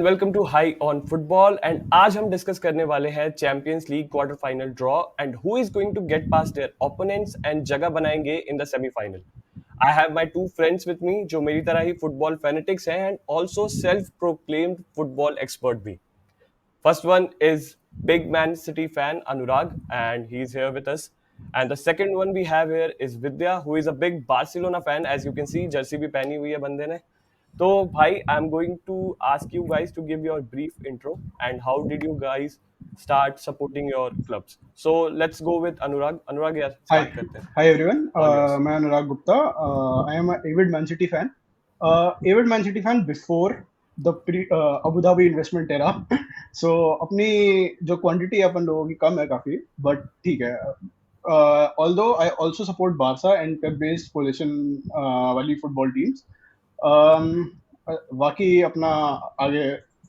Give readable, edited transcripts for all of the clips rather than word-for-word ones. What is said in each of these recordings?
And welcome to high on football and आज हम discuss करने वाले हैं champions league quarter final draw and who is going to get past their opponents and जगह बनाएंगे in the semifinal. I have my two friends with me जो मेरी तरह ही फुटबॉल फैनेटिक्स हैं and also self proclaimed football expert भी। First one is big Man City fan Anurag, and he's here with us. And the second one we have here is Vidya, who is a big Barcelona fan. As you can see, jersey भी पहनी हुई है बंदे ने। तो भाई, I'm going to ask you guys to give your brief intro and how did you guys start supporting your clubs. So let's go with Anurag. Anurag, यार Hi, start करते हैं. hi everyone. All yours. मैं अनुराग Gupta. I am an avid Man City fan. Avid Man City fan before the Abu Dhabi investment era. So अपनी जो quantity है अपन लोगों की कम है काफी, but ठीक है. Although I also support Barca and Pep-based possession वाली football teams. बाकी अपना आगे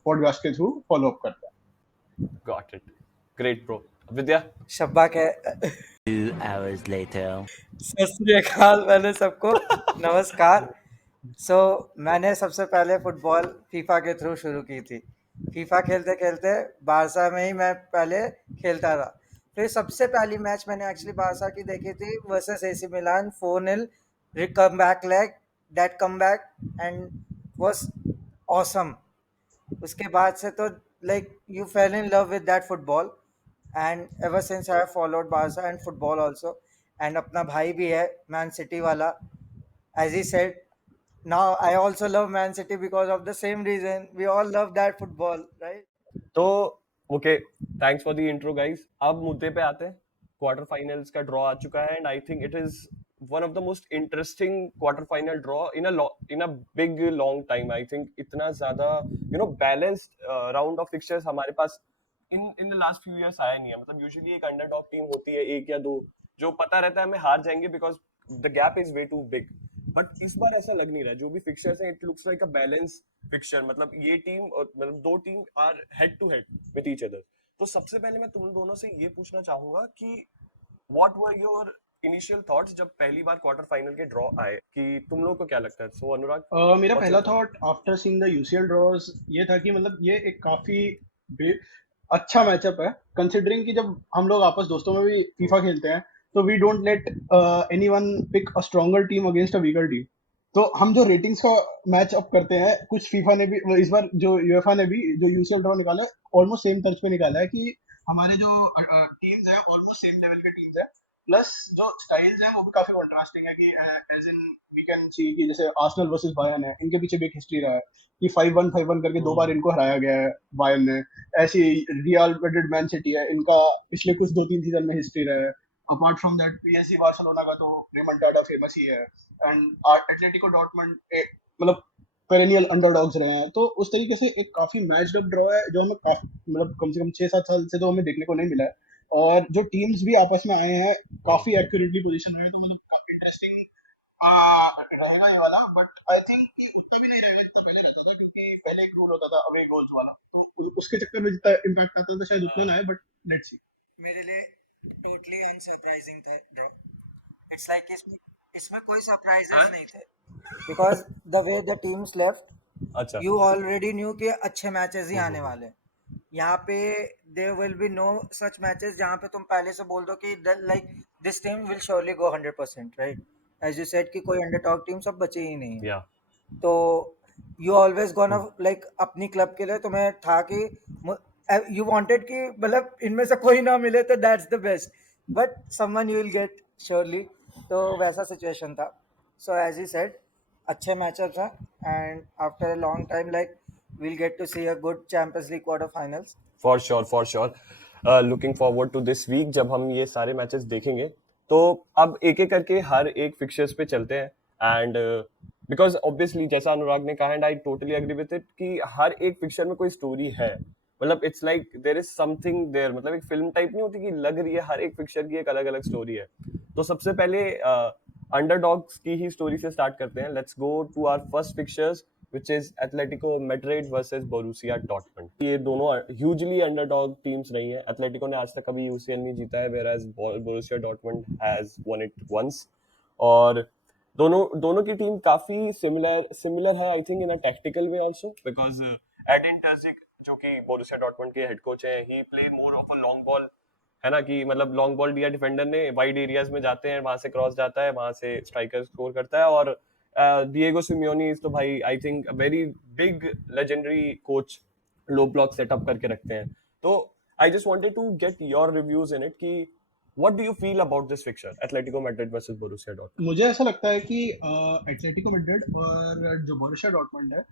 podcast के through follow up करते हैं. Got it. Great, bro. Vidya. शब्बा के 2 hours later. सत श्री अकाल पहले सबको नमस्कार। मैंने सबसे पहले फुटबॉल फीफा के थ्रू शुरू की थी। फीफा खेलते खेलते बारसा में ही मैं पहले खेलता था। फिर सबसे पहली मैच मैंने एक्चुअली बारसा की देखी थी versus AC Milan 4-0 come back leg that come back and was awesome. उसके बाद से तो like you fail in love with that football and ever since I have followed Barca and football also, and अपना भाई भी है Man City वाला, as he said. Now I also love Man City because of the same reason. We all love that football, right? तो okay, thanks for the intro guys. अब मुद्दे पे आते हैं। क्वार्टर फाइनल्स का ड्रॉ आ चुका है and I think it is one of the most interesting quarter final draw in a big long time. I think इतना ज्यादा बैलेंस्ड राउंड ऑफ फिक्चर्स हमारे पास in the last few years आया नहीं है। मतलब यूजुअली एक अंडरडॉग टीम होती है, एक या दो, जो पता रहता है हमें हार जाएंगे because the gap is way too big. But इस बार ऐसा लग नहीं रहा है। जो भी फिक्चर्स हैं it looks like a balance fixture. मतलब ये टीम और मतलब दो team are head to head with each other. तो सबसे पहले मैं तुम दोनों से ये पूछना चाहूंगा कि what were your initial thoughts जब पहली बार क्वार्टर फाइनल के ड्रॉ आए, कि तुम लोगों को क्या लगता है? सो अनुराग, मेरा what's पहला your thought? Thought after seeing the UCL draws ये था कि मतलब ये एक काफी अच्छा मैचअप है, कंसिडरिंग कि जब हम लोग आपस दोस्तों में भी फीफा खेलते हैं तो we don't let anyone pick a stronger team against a weaker team. तो हम जो रेटिंग्स का मैच अप करते हैं, कुछ फीफा ने भी इस बार जो यूएफए ने भी जो यूसीएल ड्रॉ निकाला ऑलमोस्ट सेम तर्ज पे निकाला है कि हमारे जो टीम्स हैं ऑलमोस्ट सेम लेवल के टीम्स हैं, प्लस जो स्टाइल्स हैं वो भी काफी कंट्रास्टिंग है कि as in we can see कि जैसे आर्सेनल वर्सेस बायर्न है, इनके पीछे भी एक हिस्ट्री रहा है कि 5-1 करके दो बार इनको हराया गया है बायर्न ने। ऐसी रियल मैड्रिड मैन सिटी है, इनका पिछले कुछ 2-3 सीजन में हिस्ट्री रहा है। Apart from that PSG Barcelona का तो रिमोंटाडा फेमस ही है, एंड एटलेटिको डॉर्टमुंड मतलब पेरेनियल अंडरडॉग्स रहे हैं। तो उस तरीके से एक काफी मैच्ड अप ड्रॉ है जो हमें काफी मतलब कम से कम 6-7 साल से तो हमें देखने को नहीं मिला है। और जो टीम्स भी आपस में आए हैं काफी एक्यूरेटली पोजीशन रहे हैं, तो मतलब काफी इंटरेस्टिंग रहेगा ये वाला। बट आई थिंक कि उतना भी नहीं रहेगा जितना पहले रहता था, क्योंकि पहले एक रूल होता था अवे गोल्स वाला, तो उसके चक्कर में जितना इम्पैक्ट आता था शायद उतना ना है, बट लेट्स सी। मेरे लिए टोटली अनसरप्राइजिंग था ड्रॉ। इट्स लाइक इसमें कोई सरप्राइजेस नहीं थे because the way the teams left अच्छा, यू ऑलरेडी न्यू कि अच्छे मैचेस ही आने वाले हैं। यहाँ पे there will be no such matches जहाँ पे तुम पहले से बोल दो कि like this team will surely go 100%, right? As you said कि कोई अंडरडॉग टीम सब बचे ही नहीं है। या तो यू ऑलवेज गोना लाइक अपनी क्लब के लिए तुम्हें था कि यू वांटेड कि मतलब इनमें से कोई ना मिले तो that's the best, but someone you will get surely. तो वैसा सिचुएशन था। सो एज ही सेड अच्छे मैचअप्स हैं and after a long time like we'll get to see a good Champions League quarter finals. For sure looking forward to this week जब हम ये सारे मैचेस देखेंगे। तो अब एक एक करके हर एक फिक्चर्स पे चलते हैं एंड बिकॉज ऑब्वियसली जैसा अनुराग ने कहा and I totally agree with it कि हर एक फिक्चर में कोई स्टोरी है। मतलब it's like there is something there. मतलब एक फिल्म टाइप नहीं होती कि लग रही है हर एक फिक्चर की एक अलग अलग स्टोरी है। तो सबसे पहले अंडरडॉग्स की ही स्टोरी से स्टार्ट करते हैं। Let's go to our first fixtures which is Atletico Madrid versus Borussia Dortmund. ये दोनों hugely underdog teams रही हैं। Atletico ने आज तक कभी UCL नहीं जीता है, whereas Borussia Dortmund has won it once. और दोनों की टीम काफी सिमिलर है I think in a tactical way also, because Edin Terzic जो कि बोरुसिया डॉर्टमुंड के हेड कोच हैं, he play more of a long ball, है ना, कि मतलब लॉन्ग बॉल दिया डिफेंडर ने, वाइड एरियाज में जाते हैं, वहां से क्रॉस जाता है, वहां से स्ट्राइकर स्कोर करता है। और डिएगो सिमियोनी इज तो भाई I think very big legendary coach, low block setup करके रखते हैं। तो I just wanted to get your reviews in it कि what do you feel about this fixture, Atletico Madrid versus Borussia Dortmund? मुझे ऐसा लगता है कि एटलेटिको मैड्रिड और जो बोरुसिया डॉर्टमुंड है,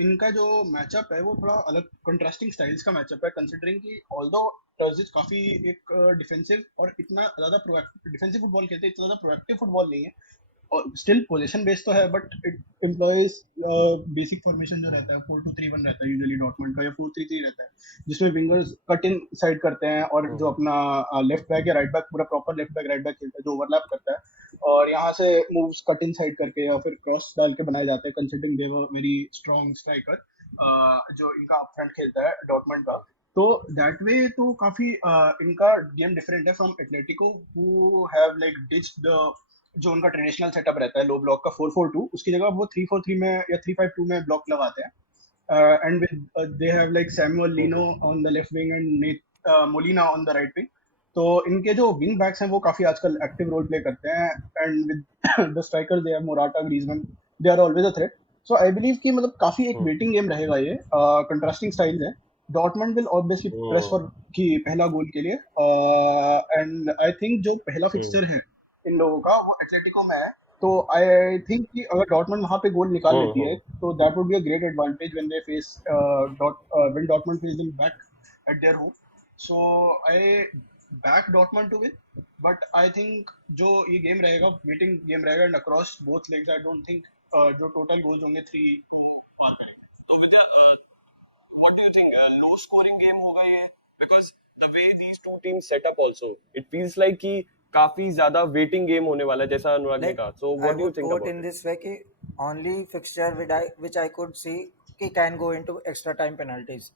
इनका जो मैचअप है वो थोड़ा अलग कंट्रास्टिंग स्टाइल्स का मैचअप है, कंसिडरिंग कि ऑल्दो टर्जिच काफी एक डिफेंसिव और इतना ज्यादा प्रोएक्टिव डिफेंसिव फुटबॉल खेलते हैं, इतना ज्यादा प्रोएक्टिव फुटबॉल नहीं है, और स्टिल पोजीशन बेस्ड तो है, but it employees basic formation जो रहता है 4-2-3-1 रहता है यूजुअली डॉर्टमुंड का, या 4-3-3 रहता है, जिसमें विंगर्स कट इन साइड करते हैं और जो अपना लेफ्ट बैक या राइट बैक पूरा proper left back right back खेलता है जो ओवरलैप करता है, और यहाँ से मूव्स कट इन साइड करके या फिर क्रॉस डाल के बनाए जाते हैं, कंसिडरिंग दे वर वेरी स्ट्रॉन्ग स्ट्राइकर जो इनका अप फ्रंट खेलता है डॉर्टमुंड का। तो दैट वे तो काफी इनका गेम डिफरेंट है from Atletico, who have like ditched the जो उनका ट्रेडिशनल सेटअप रहता है लो ब्लॉक का 4-4-2, उसकी जगह वो 3-4-3 में या 3-5-2 में ब्लॉक लगाते हैं, and with they have like Samuel Lino on the left wing and Molina on the right wing. तो इनके जो विंग बैक्स हैं वो काफी आजकल एक्टिव रोल प्ले करते हैं, and with the strikers they have Morata, Griezmann, they are always a threat. So I believe कि मतलब काफी एक वेटिंग गेम रहेगा ये, कंट्रास्टिंग स्टाइल्स है। Dortmund will obviously press for की पहला गोल के लिए, एंड आई थिंक जो पहला फिक्सचर है इन लोगों का वो एटलेटिको में है, तो आई थिंक कि अगर डॉर्टमंड वहां पे गोल निकाल लेती है तो that would be a great advantage when they face when Dortmund face them back at their home. So I back Dortmund to win, but I think जो ये गेम रहेगा वेटिंग गेम रहेगा, and across both legs I don't think जो total goals होंगे 3 पार करेंगे। तो विद्या, what do you think? Low scoring game होगा ये? Because the way these two teams set up also, it feels like कि काफी ज्यादा वेटिंग गेम होने वाला है, जैसा अनुराग ने Like कहा. So I what do you would think put about in it? this way कि only fixture which I could see कि can go into extra time penalties.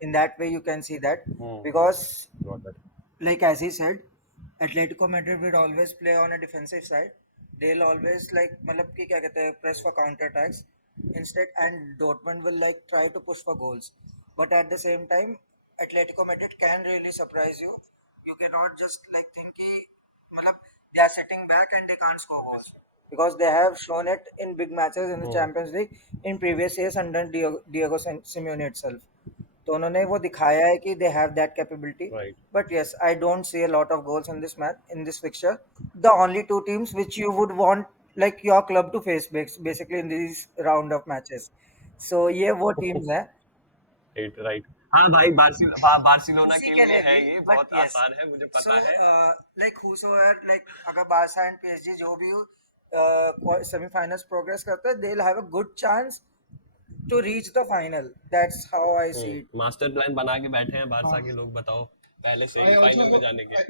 In that way you can see that because Got that. like as he said, Atletico Madrid will always play on a defensive side. They'll always like मतलब कि क्या कहते हैं press for counter attacks instead, and Dortmund will like try to push for goals. But at the same time, Atletico Madrid can really surprise you. You cannot just like think कि मतलब they are sitting back and they can't score goals because they have shown it in big matches in the Champions League in previous years under Diego Simeone itself. तो उन्होंने वो दिखाया है कि they have that capability, Right. But yes I don't see a lot of goals in this match, in this fixture. The only two teams which you would want like your club to face basically in this round of matches, so ये वो टीम्स हैं Right, right. हाँ भाई, बार्सिलोना उसी के के लिए लिए है भी, ये, बट बहुत यस आसान है, मुझे सो पता है. लाइक हुसोएवर लाइक अगर बारसा एंड पीएसजी जो भी सेमीफाइनल्स प्रोग्रेस करते हैं, they will have a good chance to reach the final, that's how I see it. Master plan बना के बैठे हैं बारसा हाँ, के लोग, बताओ, पहले आई ऑल्सो सेमीफाइनल में जाने के. आई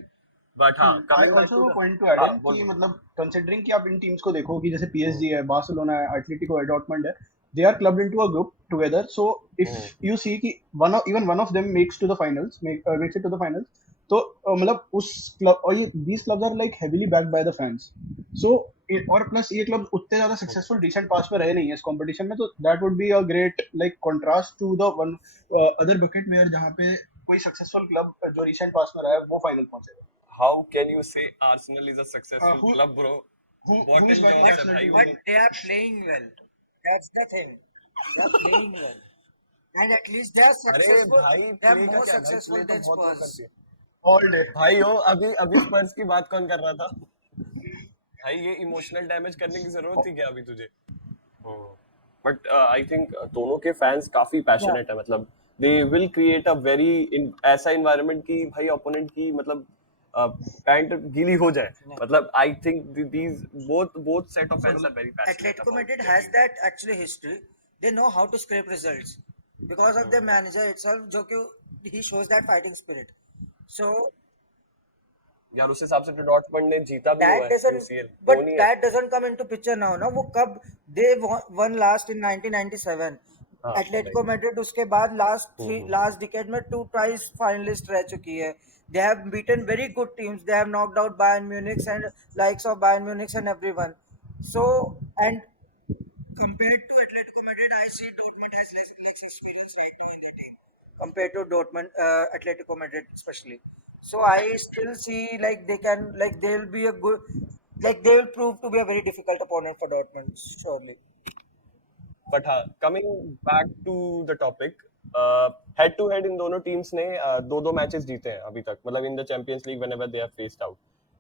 बट हाँ, I coming back also to the, point to add हाँ इन बोल कि बोल. मतलब कंसिडरिंग कि आप इन टीम्स को देखो कि जैसे पीएसजी है, बार्सिलोना है, एटलेटिको है, डॉर्टमंड है, they are clubbed into a group together. So if you see कि one of them makes to the finals, makes it to the finals, तो मतलब उस क्लब, और ये these clubs are like heavily backed by the fans. So और plus ये क्लब उतने ज्यादा सक्सेसफुल रिसेंट पास्ट में रहे नहीं है इस कंपटीशन में, तो that would be a great like contrast to the one other bucket where जहाँ पे कोई सक्सेसफुल क्लब जो रिसेंट पास्ट में रहा है वो फाइनल पहुंचेगा। How can you say Arsenal is a successful Who club, bro? who is Morton backing Jones है Arsenal भाई to वो. win? But they are playing well. That's the thing. They are playing well. And at least they are अरे successful. भाई, They are play का more क्या भाई, successful play तो than बहुत लोग Spurs. करते हैं. All day. भाई हो, अभी अभी स्पर्स की बात कौन कर रहा था? भाई ये इमोशनल डैमेज करने की जरूरत थी क्या अभी तुझे? बट आई थिंक दोनों के फैंस काफी Yeah. पैशनेट है, मतलब they will create a very ऐसा इन्वायरमेंट कि भाई ओपोनेंट की मतलब पैंट गीली हो जाए, मतलब I think these both set of fans are very passionate Atletico about Madrid there has team. that actually history. They know how to scrape results because of their manager itself, जो कि he shows that fighting spirit. So यार उस हिसाब से तो डॉर्टमंड ने जीता भी हुआ that है doesn't, यूसीएल, but वो नहीं है. that doesn't come into picture now ना, वो कब they won last in 1997, हाँ एटलेटिको राइट. मैड्रिड उसके बाद लास्ट डिकेड में 2 twice फाइनलिस्ट रह चुकी है। they have beaten very good teams, they have knocked out Bayern Munich and likes of Bayern Munich and everyone, so and compared to Atletico Madrid I see Dortmund as like compared to Dortmund, Atletico Madrid especially. So I still see like they can like they'll be a good like they will prove to be a very difficult opponent for Dortmund surely. But हाँ, coming back to the topic, head to head in दोनों टीम्स ने दो दो मैचेस जीते हैं अभी तक, मतलब in the champions league whenever they have faced out.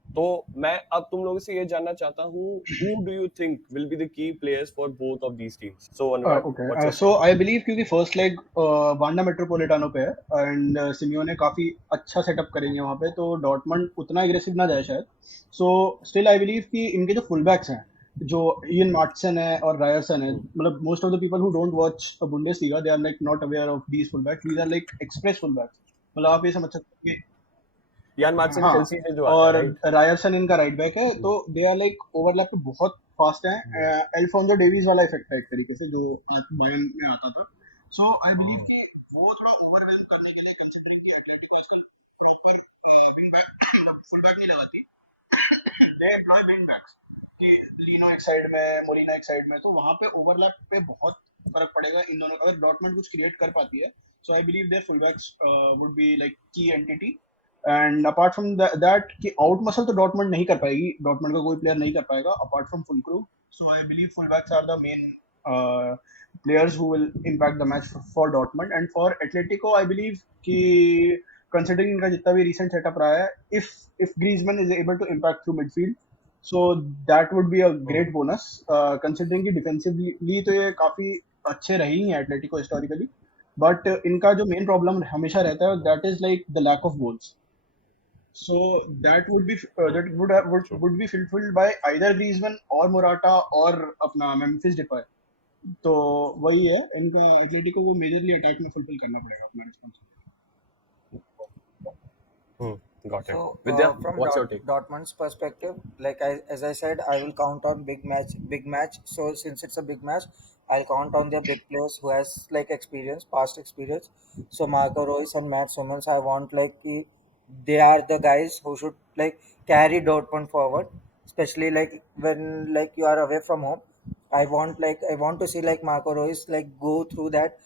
तो मैं अब तुम लोगों से ये जानना चाहता हूँ, who do you think will be the key players for both of these teams? So Anurag, okay what's your so take? I believe क्योंकि फर्स्ट लेग वांडा मेट्रोपोलिटानो पे है एंड सिमियोने काफी अच्छा सेटअप करेंगे वहां पे, तो डॉर्टमंड उतना एग्रेसिव ना जाए शायद. सो स्टिल आई बिलीव कि इनके जो फुल बैक्स हैं, जो इयन मार्टसन है और रायरसन है, मतलब most of the people who don't watch Bundesliga they are like not aware of these full backs. These are like express full backs. मतलब आप ये समझ सकते हैं. यान मार्टिन हाँ, चेल्सी से जो आता है, और राइट? रायरसन इनका राइट बैक है, तो दे आर लाइक ओवरलैप पे बहुत फास्ट हैं. एल्फोंसो डेविस वाला इफेक्ट है एक तरीके से जो बायर्न में आता था. सो आई बिलीव कि वो थोड़ा ओवरवेलम करने के लिए, कंसीडरिंग कि एटलेटिको प्रॉपर फुल बैक नहीं लगाती, दे एम्प्लॉय विंग बैक्स कि लीनो एक साइड में, मोलिना एक साइड में, तो वहां पे ओवरलैप पे बहुत फर्क पड़ेगा इन दोनों. अगर डॉर्टमंड कुछ क्रिएट कर पाती है, so I believe their full backs would be like key entity. And apart from that कि आउट मसल तो डॉर्टमंड नहीं कर पाएगी, डॉर्टमंड का कोई प्लेयर नहीं कर पाएगा apart from fulcrum. So I believe full backs are the main players who will impact the match for Dortmund. And for Atletico I believe कि considering इनका जितना भी recent setup रहा है, if Griezmann is able to impact through midfield, so that would be a great bonus. Considering कि defensively तो ये काफी अच्छे रहे ही हैं Atletico historically, but इनका जो main problem हमेशा रहता है, that is like the lack of goals. So that would be would be fulfilled by either Griezmann or Morata or अपना Memphis Depay. तो वही है, इनका एटलेटिको को मेजरली अटैक में फुलफिल करना पड़ेगा अपना responsibility. Got it. So Vidya, from what's your take? Dortmund's perspective, like as I said, I will count on big match. So since it's a big match, I'll count on their big players who has like experience, past experience. So Marco Reus and Matt Hummels, I want like they are the guys who should like carry Dortmund forward, especially like when like you are away from home. I want to see like Marco Reus like go through that,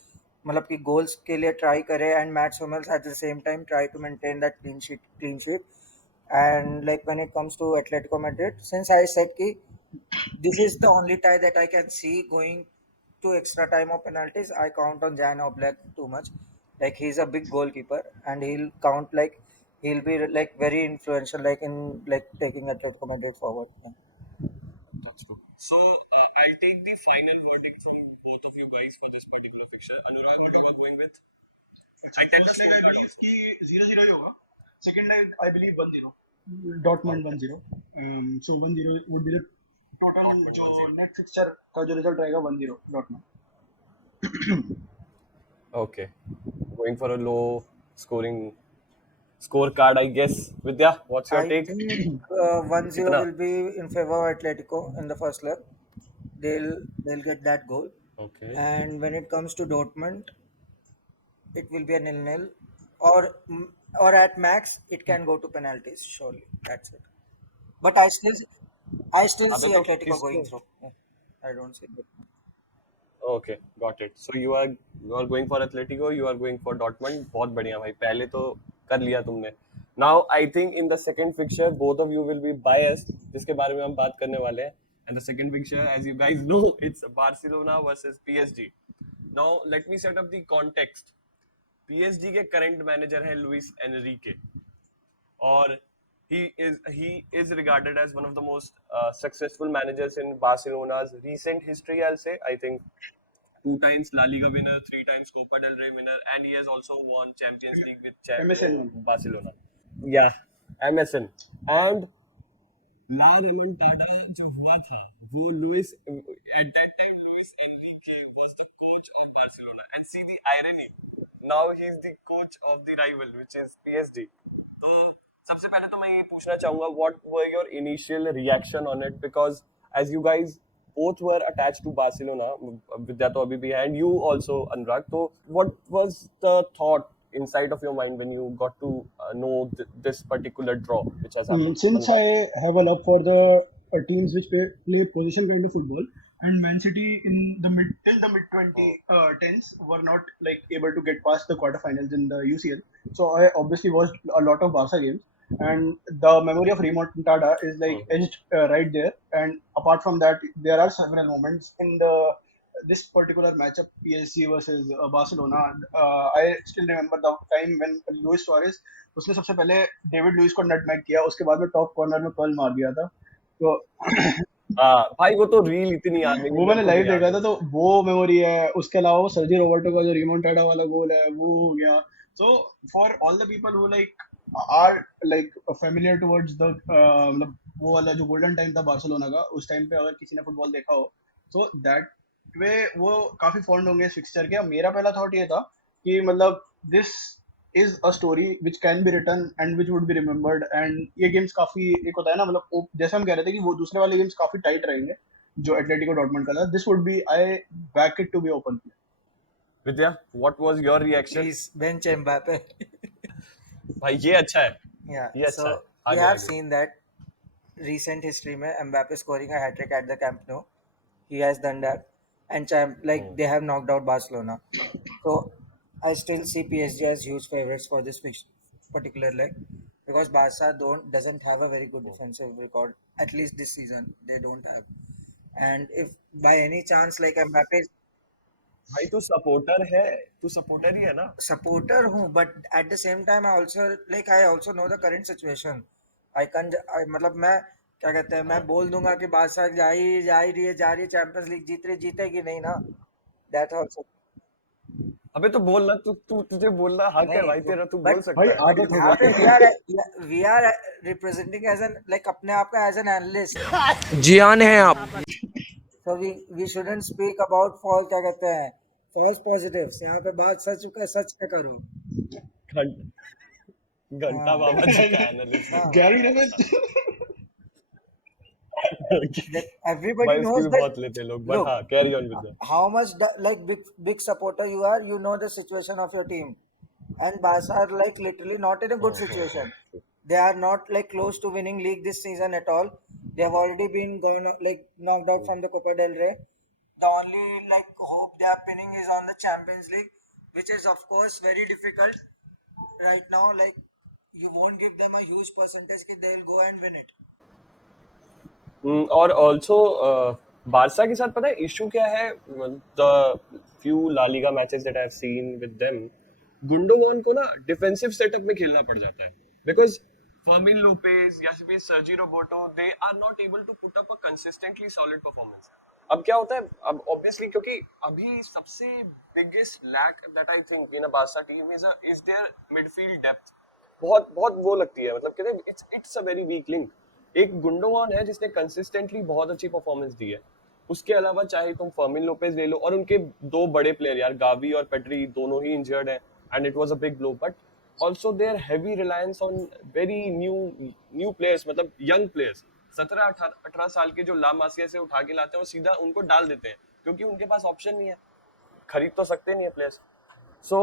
मतलब कि गोल्स के लिए try करे and Mats Hummels at the same time try to maintain that clean sheet. And like when it comes to Atletico Madrid, since I said ki this is the only tie that I can see going to extra time or penalties, I count on Jan Oblak too much. Like he's a big goalkeeper and he'll be like very influential like in like taking Atletico Madrid forward. That's true. So I'll take the final verdict from both of you guys for this particular fixture. Anurag, what you are going with? I tell the first leg I scorecard believe also. कि 0-0 ही होगा. Second leg I believe 1-0 डॉर्टमंड 1-0. So 1-0 would be the total. Dortmund जो 1-0. Next fixture का जो रिजल्ट रहेगा 1-0 Dortmund. Okay. Going for a low scoring scorecard, I guess. Vidya, what's your I take? think 1-0 Kitna? will be in favor of Atletico in the first leg. They'll get that goal. Okay. And when it comes to Dortmund, it will be a nil-nil, or or at max it can go to penalties. Surely, that's it. But I still अबे see तो Atletico किसको? going through. Yeah, I don't see it. Okay, got it. So you are going for Atletico, you are going for Dortmund. बहुत बढ़िया भाई, पहले तो कर लिया तुमने. Now I think in the second fixture both of you will be biased, जिसके बारे में हम बात करने वाले हैं. And the second fixture, as you guys know, it's Barcelona versus PSG. Now let me set up the context. PSG के current manager है Luis Enrique, और he is regarded as one of the most successful managers in Barcelona's recent history. I'll say, I think 2 times La Liga winner, 3 times Copa del Rey winner, and he has also won Champions League with MSN one. Barcelona. Yeah, MSN. And La Remontada जो हुआ था, वो at that time Luis Enrique was the coach of Barcelona, and see the irony, now he's the coach of the rival, which is PSG. तो सबसे पहले तो मैं ये पूछना चाहूंगा, what were your initial reaction on it, because as you guys both were attached to Barcelona, Vidya तो अभी भी है, and you also Anurag, so what was the thought inside of your mind when you got to know this particular draw which has happened? Since Anurag? I have a love for the teams which play possession kind of football, and Man City in the mid till the mid 2010s were not like able to get past the quarterfinals in the UCL. So I obviously watched a lot of Barca games, and the memory of remontada is like edged right there. And apart from that, there are several moments in the this particular matchup, PSG versus Barcelona. I still remember the time when Luis Suarez उसने सबसे पहले David Louis को नटमैग किया, उसके बाद में top corner में कर्ल मार दिया था। तो हाँ भाई, वो तो रील इतनी याद नहीं, वो मेरे मैंने को भी लाइव याद देखा है था, तो वो मेमोरी है। उसके अलावा वो सर्जी रोबर्टो का जो रिमोंटाडा वाला गोल है वो हो गया। So for all the people who like are like familiar towards the मतलब वो वाला जो गोल्डन टाइम था बार्सिलोना का, उस टाइम पे अगर किसी ने फुटबॉल देखा हो, सो दैट वे वो काफी फॉन्ड होंगे इस फिक्सचर के। मेरा पहला थॉट ये था कि मतलब this is a story which can be written and which would be remembered. And ये गेम्स काफी एक होता है ना, मतलब जैसे हम कह रहे थे कि वो दूसरे वाले गेम्स काफी टाइट रहेंगे जो एटलेटिको डॉर्टमुंड का था, this would be I back it to be open. Vidya, what was your reaction? Please bench Mbappe. भाई ये अच्छा है, Yeah, ये अच्छा है। so we आगे have आगे। seen that recent history में Mbappe scoring a hat trick at the Camp Nou. He has done that, and like they have knocked out Barcelona. So I still see PSG as huge favorites for this particular leg, because Barca doesn't have a very good defensive record, at least this season they don't have. And if by any chance like Mbappe is भाई तू सपोर्टर है, तू सपोर्टर ही है ना? supporter हूँ, but at the same time I also know the current situation. मतलब मैं क्या कहते हैं, मैं बोल दूंगा कि बादशाह जा रही है चैंपियंस लीग जीत रही, जीतेगी नहीं ना, दैट ऑल्सो अबे तो बोल ना, तू तू तुझे बोलना हक है नहीं। भाई तेरा, तू बोल बट भाई सकता है। आदत हो यहाँ पे गई। We are representing as an like अपने आप का एज एन एनालिस्ट, जियान है आप। So we shouldn't speak about fall क्या कहते हैं फॉल्स पॉजिटिव्स। यहाँ पे बात सच का करो। घंटा हाँ बाबा जी का एनालिस्ट है। हाँ गैरी नेविल that everybody भाई उसकी knows भी that. बहुत लेते हैं लोग, बट Look, हाँ, carry on with the. how much like big supporter you are, you know the situation of your team, and Barca are like literally not in a good situation. They are not like close to winning league this season at all. They have already been gone like knocked out from the Copa del Rey. The only like hope they are pinning is on the Champions League, which is of course very difficult right now. Like you won't give them a huge percentage that they'll go and win it. और also Barca के साथ पता है issue क्या है? The few La Liga matches that I have seen with them, Gundogan को ना defensive setup में खेलना पड़ जाता है, बिकॉज फर्मिन लोपेज या फिर Sergi Roberto, they are not able to put up a consistently solid performance. अब क्या होता है, अब ऑब्वियसली क्योंकि अभी सबसे biggest lack that I think in a Barca team is their midfield depth. बहुत बहुत वो लगती है, मतलब कहते हैं it's a very weak link. एक गुंडोगान है जिसने कंसिस्टेंटली बहुत अच्छी परफॉर्मेंस दी है, उसके अलावा चाहे तुम फर्मिन लोपेज ले लो, और उनके दो बड़े प्लेयर यार गावी और पेड्री दोनों ही इंजर्ड हैं, and it was a big blow. But also their heavy reliance on very new players, मतलब young players 17-18 साल के जो ला मासिया से उठा के लाते हैं और सीधा उनको डाल देते हैं, क्योंकि उनके पास ऑप्शन नहीं है, खरीद तो सकते नहीं है प्लेयर्स। सो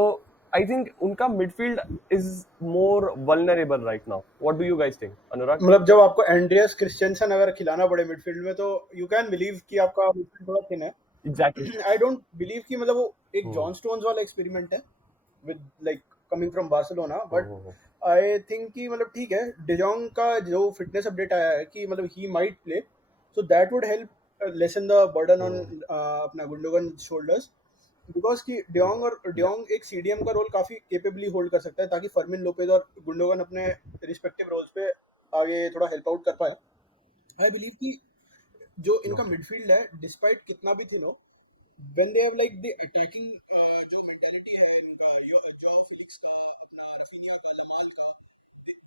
आई थिंक उनका midfield is more vulnerable right now. What do you guys think, Anurag? मतलब जब आपको एंड्रियास क्रिस्टियनसन अगर खिलाना पड़े मिडफील्ड में, तो यू कैन बिलीव कि आपका मिडफील्ड थोड़ा थिन है। एग्जैक्टली। आई डोंट बिलीव कि मतलब वो एक जॉन स्टोन्स वाला एक्सपेरिमेंट है with like coming from Barcelona, but I think कि मतलब ठीक है, डिजोंग का जो फिटनेस अपडेट आया है कि मतलब he might play, so that would help lesson the burden on अपना गुंडोगन शोल्डर्स, बिकॉज कि डियोंग एक सीडीएम का रोल काफी केपेबली होल्ड कर सकता है, ताकि फर्मिन लोपेज और गुंडोगन अपने रिस्पेक्टिव रोल्स पे आगे थोड़ा हेल्प आउट कर पाए। आई बिलीव कि जो इनका मिडफील्ड है, डिस्पाइट कितना भी थिन हो, when they have like the attacking जो mentality है इनका, जो फिलिक्स का, अपना रफीनिया का, लमाल का,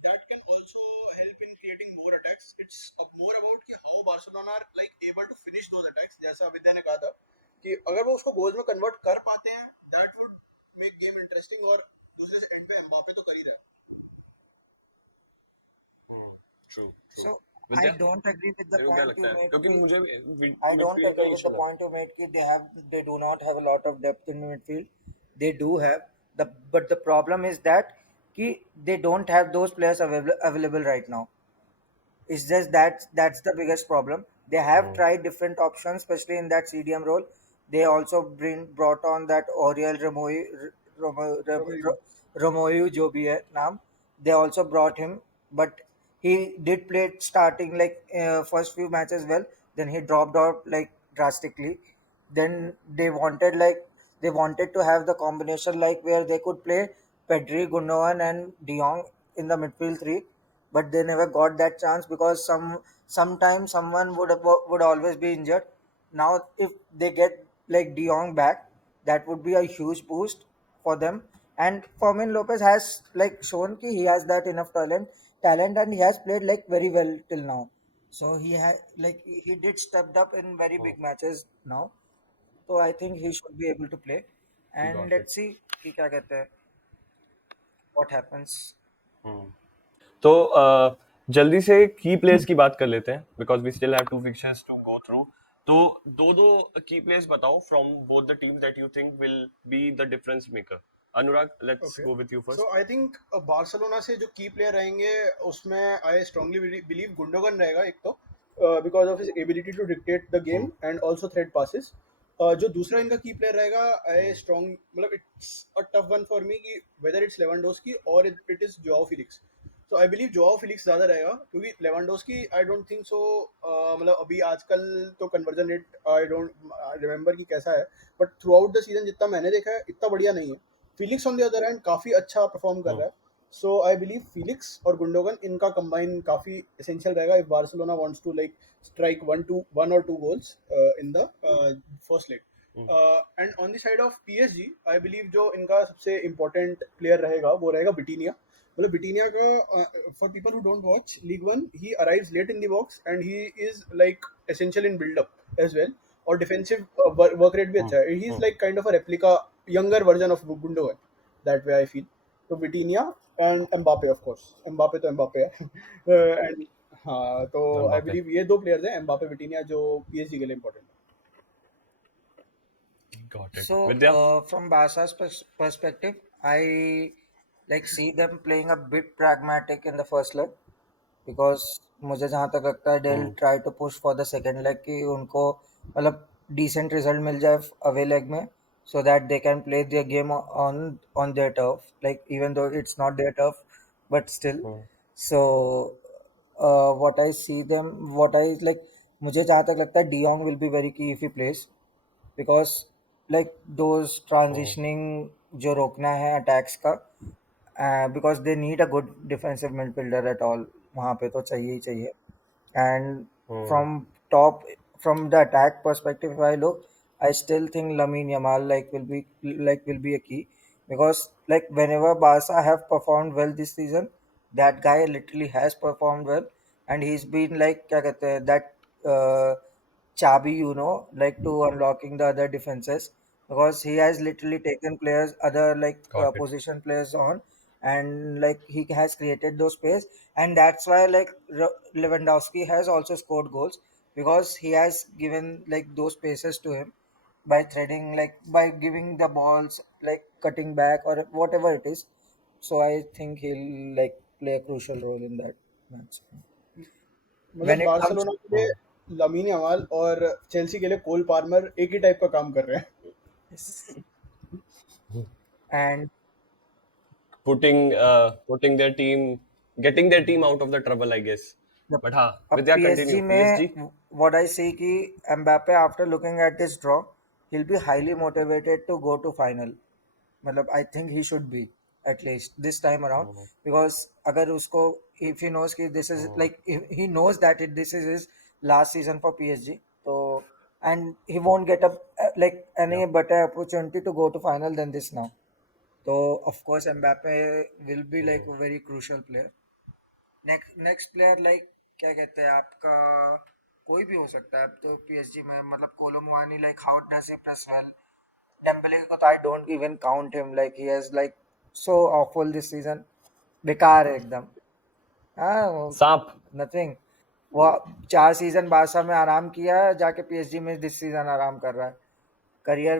that can also help in creating more attacks. It's more about कि how Barcelona are like able to finish those attacks, जैसा विद्या ने कहा था कि अगर वो उसको गोल्स में कन्वर्ट कर पाते हैं, that would make game interesting। और दूसरे से एंड पे एम्बापे तो कर ही रहा है। True So I Vidya, don't agree with the तेरे को क्या point लगता you है? made. क्योंकि कि मुझे I don't मिडफील्ड का agree with इशू the लगा। point you made कि they do not have a lot of depth in midfield. They do have but the problem is that कि they don't have those players available right now. It's just that's the biggest problem. They have Hmm. tried different options, especially in that CDM role. They also brought on that Oriel Romero. Romoyu, जो भी है नाम. They also brought him, but he did play starting like first few matches well. Then he dropped out like drastically. Then they wanted to have the combination like where they could play Pedri, Gundogan, and De Jong in the midfield three, but they never got that chance because sometimes someone would always be injured. Now, if they get like De Jong back, that would be a huge boost for them. And Fermin Lopez has like shown कि he has that enough talent, and he has played like very well till now. So he did stepped up in very Hmm. big matches now. So I think he should be able to play. And Got it. let's see कि क्या कहते हैं, what happens. Hmm. तो जल्दी से की प्लेयर्स की बात कर लेते हैं because we still have 2 fixtures to go through. तो दो दो की प्लेयर्स बताओ from both the teams that you think will be the difference maker. Anurag, let's okay, go with you so first. I think Barcelona से जो की प्लेयर रहेंगे उसमें I strongly believe Gundogan रहेगा एक तो, because of his ability to dictate the game and also thread passes. जो दूसरा इनका की प्लेयर रहेगा, आई स्ट्रांग मतलब it's a tough one for me कि वेदर इट्स लेवेंडोस्की और it is Joao Felix. So I believe Joao Felix ज़्यादा रहेगा क्योंकि Lewandowski I don't think so, मतलब अभी आजकल तो conversion rate I don't remember कि कैसा है, but throughout the season जितना मैंने देखा है इतना बढ़िया नहीं है. Felix on the other hand काफी अच्छा परफॉर्म कर रहा है. सो आई बिलीव फिलिक्स और गुंडोगन इनका कंबाइन काफी एसेंशियल रहेगा if Barcelona wants to like strike one और two goals in the first leg. And on the side of PSG I believe जो इनका सबसे इंपॉर्टेंट प्लेयर रहेगा वो रहेगा बिटीनिया. मतलब बिटीनिया का, for people who don't watch league one, he arrives late in the box and he is like essential in buildup as well. और डिफेंसिव वर्क रेट भी अच्छा है. He is like kind of a replica younger version of Gundogan. That way I feel. So Vitinha and Mbappe, of course. Mbappe तो Mbappe है. And हाँ, तो I Mbappe. believe ये दो players हैं, Mbappe, Vitinha, जो PSG के लिए important है. Got it. So, Vidya? from Barca's perspective, I like see them playing a bit pragmatic in the first leg because मुझे जहाँ तक लगता है they'll Hmm. try to push for the second leg कि उनको मतलब decent result मिल जाए away leg में, so that they can play their game on their turf, like even though it's not their turf, but still. Hmm. So what I see them, what I like, मुझे जहाँ तक लगता है De Jong will be very key if he plays because like those transitioning जो रोकना है अटैक्स का, because they need a good defensive midfielder at all, वहाँ पे तो चाहिए ही चाहिए. And Hmm. from top, from the attack perspective, if I look, I still think Lamine Yamal will be a key because like whenever Barca have performed well this season, that guy literally has performed well, and he's been like क्या कहते हैं that uh, Chabi, like to unlocking the other defenses because he has literally taken players, other like Got it. position players on, and like he has created those space, and that's why like Lewandowski has also scored goals because he has given like those spaces to him by threading, like by giving the balls, like cutting back or whatever it is. So I think he'll like play a crucial role in that match. मतलब When it comes, Barcelona के लिए lamin Yamal और चेल्सी के लिए कोल पार्मर एक ही टाइप का काम कर रहे हैं. and Putting their team, getting their team out of the trouble, I guess. the But हाँ, अब Vidya, PSG continue. PSG. में what I see कि Mbappe after looking at this draw, he'll be highly motivated to go to final. मतलब I think he should be at least this time around Hmm. because अगर उसको, if he knows कि this is like, if he knows that this is his last season for PSG, so and he won't get a like any Yeah. better opportunity to go to final than this now. So of course Mbappe will be like a very crucial player. Next player like क्या कहते हैं आपका, कोई भी हो सकता है अब तो पीएसजी में, मतलब Kolo Muani, like how does he plays well. Dembele को तो I don't even count him, like he has like so awful this season, बेकार है एकदम. हाँ, सांप. नथिंग. वो 4 सीजन बारसा में आराम किया है, जाके पीएसजी में दिस सीजन आराम कर रहा है. करियर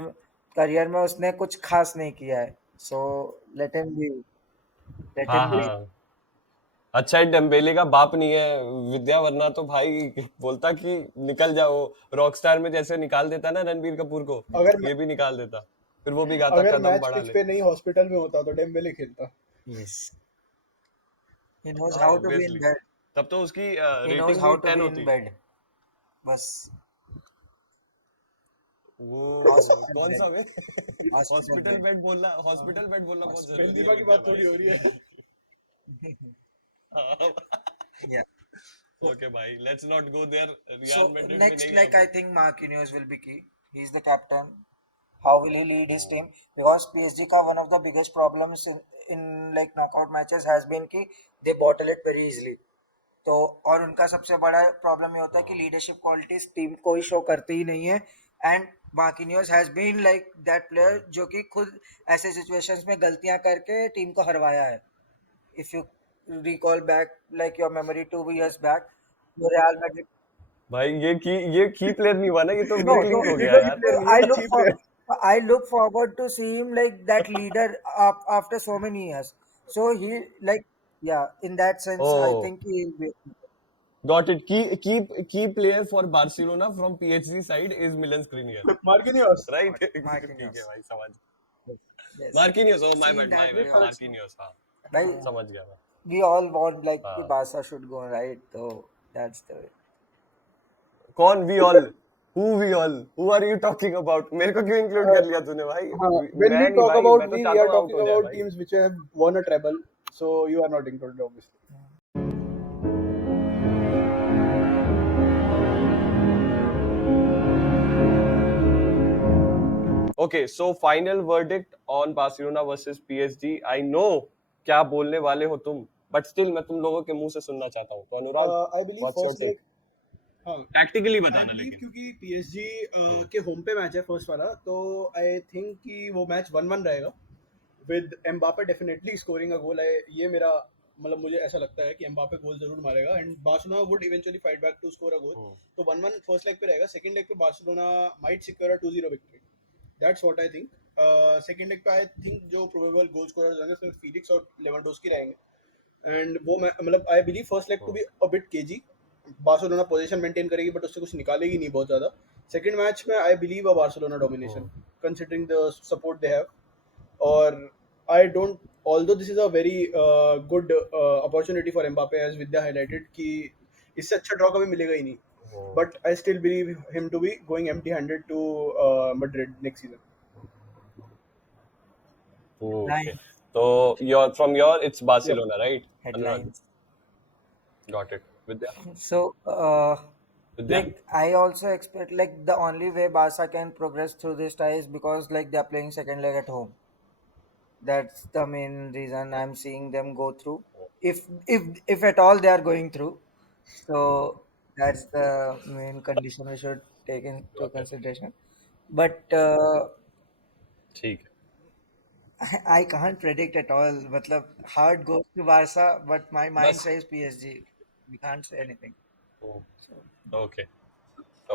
करियर में उसने कुछ खास नहीं किया है, so let him be, let हाँ हिम बी. हाँ. अच्छा है डेम्बेले का बाप नहीं है विद्या, वरना तो भाई बोलता कि निकल जाओ, रॉकस्टार में जैसे निकाल देता ना रणबीर कपूर को, अगर ये भी निकाल देता, फिर वो भी गाता अगर कदम मैच बढ़ा पिच ले। पे नहीं हॉस्पिटल में होता तो डेम्बेले खेलता। Yes. He knows हाँ how to be in obviously, bed. तब तो उसकी He knows रेटिंग how भी to 10 be in होती। bed. बस वो हॉस्पिटल कौन सा बेड, वे हॉस्पिटल हॉस्पिटल बेड, बेड बोलना, हॉस्पिटल बेड बोलना बहुत जरूरी है बेंजिमा की विद्या बात थोड़ी हो रही है। भाई। yeah. ओके भाई, let's not go there, real So Madrid में next, नहीं like अब। I think Marquinhos will be key. He's the captain. How will he lead his team? Because PSG का one of the biggest problems in like knockout matches has been कि they bottle it very easily. तो और उनका सबसे बड़ा प्रॉब्लम ये होता है कि लीडरशिप क्वालिटीज टीम को ही शो करती ही नहीं है. And Marquinhos has been like that player जो कि खुद ऐसे सिचुएशंस में गलतियां करके टीम को हरवाया है. If you recall back like your memory 2 years back, जो रियल मैड्रिड. भाई ये की प्लेयर नहीं हुआ ना, ये तो No, वीक so लिंक हो ये गया तो यार। प्लेयर नहीं है, ये तो चीप है। I look forward to see him like that leader after so many years. So he like yeah, in that sense, I Oh, think he'll be. got it. Key player for Barcelona from PSG side is Milan Skriniar, Marquinhos. right? ठीक है Marquinhos. भाई, समझ। Yes. Marquinhos, oh my See in bad, my that bad, way also. Marquinhos, हाँ Like समझ गया मैं। we all want like the हाँ, Barca should go right. So that's the way. कौन we all, who we all, who are you talking about? मेरे को क्यों इंक्लूड कर लिया तूने भाई? हाँ, when we मैं नहीं talk भाई, about मैं तो we चाहता are हूँ आउट talking हो जाए about भाई। teams which have won a treble, so you are not included obviously. Okay, so final verdict on Barcelona versus PSG. I know क्या बोलने वाले हो तुम, but still मैं तुम लोगों के मुंह से सुनना चाहता हूँ। तो अनुराग, I believe what's your first take? leg, हाँ, टैक्टिकली I बताना believe लेकिन। क्योंकि PSG के होम पे मैच है फर्स्ट वाला, तो आई थिंक कि वो मैच 1-1 रहेगा with Mbappe definitely scoring a goal है। ये मेरा मतलब मुझे ऐसा लगता है कि एम्बापे गोल जरूर मारेगा and Barcelona would eventually fight back to score a goal. तो 1-1 फर्स्ट लेग पे रहेगा। सेकंड लेग पे Barcelona might secure a 2-0 victory. That's what I think. Second leg पे आई थिंक जो प्रोबेबल गोल स्कोरर्स हैं उसमें फिलिक्स और Lewandowski रहेंगे एंड वो मतलब I believe first leg to be a bit cagey. Barcelona position maintain करेगी but उससे कुछ निकालेगी नहीं बहुत ज्यादा। सेकंड मैच में I believe a Barcelona domination considering the support they have. और I don't, although this is a very good opportunity for Mbappe as Vidya highlighted कि इससे अच्छा ड्रॉ कभी मिलेगा ही नहीं, but I still believe him to be going empty-handed to Madrid next season. Okay, Headline, so from your it's Yep. Barcelona, right? Anurag, headlines. got it. Vidya, So Vidya. like I also expect like the only way Barca can progress through this tie is because like they're playing second leg at home. That's the main reason I'm seeing them go through. If at all they are going through. So that's the main condition we should take into Got it. consideration. But ठीक है। I can't predict at all. Matlab, how it goes to Barca, but my mind बस। says PSG. We can't say anything. So Okay.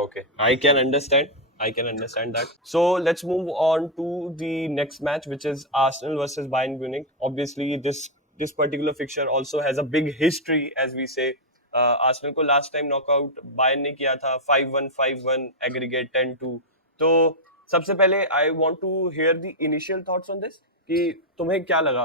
Okay, I can understand. I can understand that. So let's move on to the next match, which is Arsenal versus Bayern Munich. Obviously, this particular fixture also has a big history, as we say. Arsenal को last time knockout Bayern ने किया था 5-1 5-1 aggregate 10-2. तो सबसे पहले I want to hear the initial thoughts on this कि तुम्हें क्या लगा